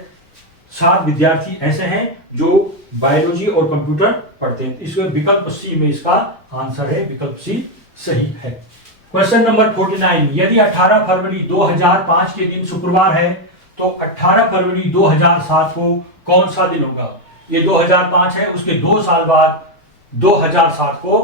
7 विद्यार्थी ऐसे हैं जो बायोलॉजी और कंप्यूटर पढ़ते हैं। इसमें विकल्प सी में इसका आंसर है, विकल्प सी सही है। क्वेश्चन नंबर 49, यदि 18 फरवरी 2005 के दिन शुक्रवार है तो 18 फरवरी 2007 को कौन सा दिन होगा? ये 2005 है, उसके 2 साल बाद 2007 को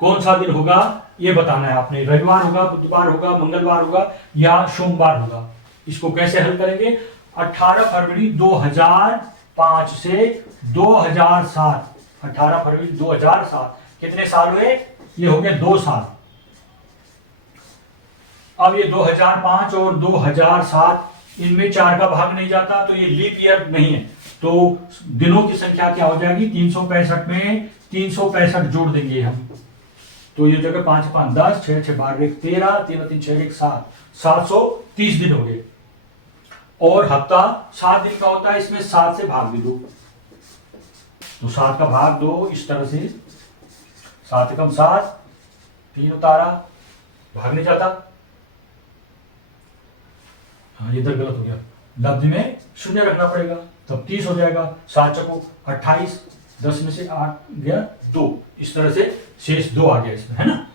कौन सा दिन होगा ये बताना है आपने। रविवार होगा, बुधवार होगा, मंगलवार होगा या सोमवार होगा। इसको कैसे हल करेंगे? 18 फरवरी 2005 से 2007, 18 फरवरी 2007 कितने साल हुए? ये हो गए 2 साल। अब ये 2005 और 2007 इनमें 4 का भाग नहीं जाता, तो ये लीप ईयर नहीं है, तो दिनों की संख्या क्या हो जाएगी? 365 में 365 जोड़ देंगे हम, तो ये जगह 5 5 10, 6 6 12 13, 3 3 6 1 7, 730 दिन हो गए। और हफ्ता 7 दिन का होता है, इसमें 7 से भाग भी दो, तो 7 का भाग 2 इस तरह से, 7 एकम 7, 3 उतारा, भाग नहीं जाता। हाँ ये इधर गलत हो गया, लब्ध में 0 रखना पड़ेगा, तब 30 हो जाएगा। 7 चौको 28, 10 में से 8 गया 2, इस तरह से शेष 2 आ गया इसमें, है ना।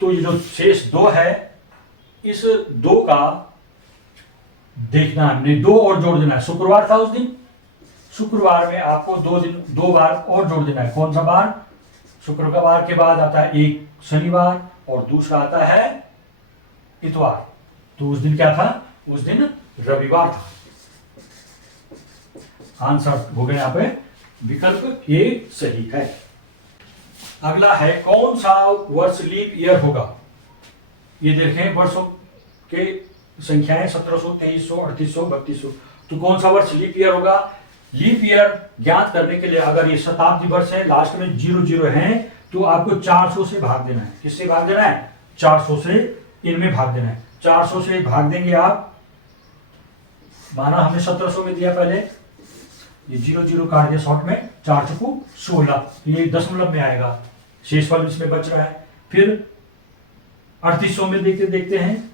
तो ये जो शेष 2 है, इस 2 का देखना है, 2 और जोड़ देना है। शुक्रवार था उस दिन, शुक्रवार में आपको 2 बार और जोड़ देना है। कौन सा बार? शुक्रवार के बाद आता है एक शनिवार और दूसरा आता है इतवार। तो उस दिन क्या था? उस दिन रविवार था। आंसर हो गया यहाँ पे विकल्प ए सही है। अगला है कौन सा वर्ष लीप ईयर होगा? ये देखें वर्षों के संख्याएं 1700, 2300, 3800, 3200, तो कौन सा वर्ष लीप ईयर होगा? लीप ईयर ज्ञात करने के लिए अगर ये शताब्दी वर्ष है, लास्ट में 00 है, तो आपको 400 से भाग देना है। किससे भाग देना है? 400 से इनमें भाग देना है। 400 से भाग देंगे आप, माना हमने 1700 में दिया पहले, ये 00 काट दिया शॉर्ट में, 4 चौको 16, ये दशमलव में आएगा, शेषफल इसमें बच रहा है। फिर 3800 में देखते हैं,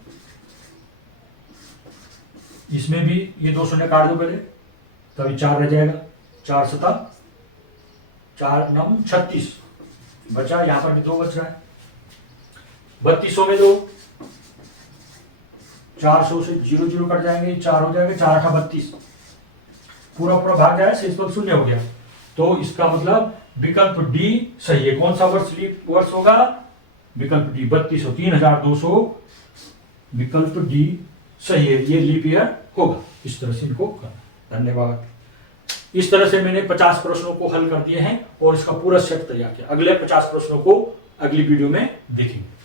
इसमें भी ये 2 शून्य काट दो पहले, तभी 4 रह जाएगा, 4 सता 4 9 36 बचा, यहां पर भी 2 बच रहा है। 3200 में 2, 400 से 00 कट जाएंगे, 4 हो जाएगा, 4 8 32, पूरा भाग जाए, शेषफल 0 हो गया। तो इसका मतलब विकल्प डी सही है। कौन सा वर्ष लीप वर्ष होगा? विकल्प डी 3200, 3200, विकल्प डी सही है, ये लीप ईयर होगा। इस तरह से इनको करना। धन्यवाद। इस तरह से मैंने 50 प्रश्नों को हल कर दिए हैं और इसका पूरा सेट तैयार किया। अगले 50 प्रश्नों को अगली वीडियो में देखेंगे।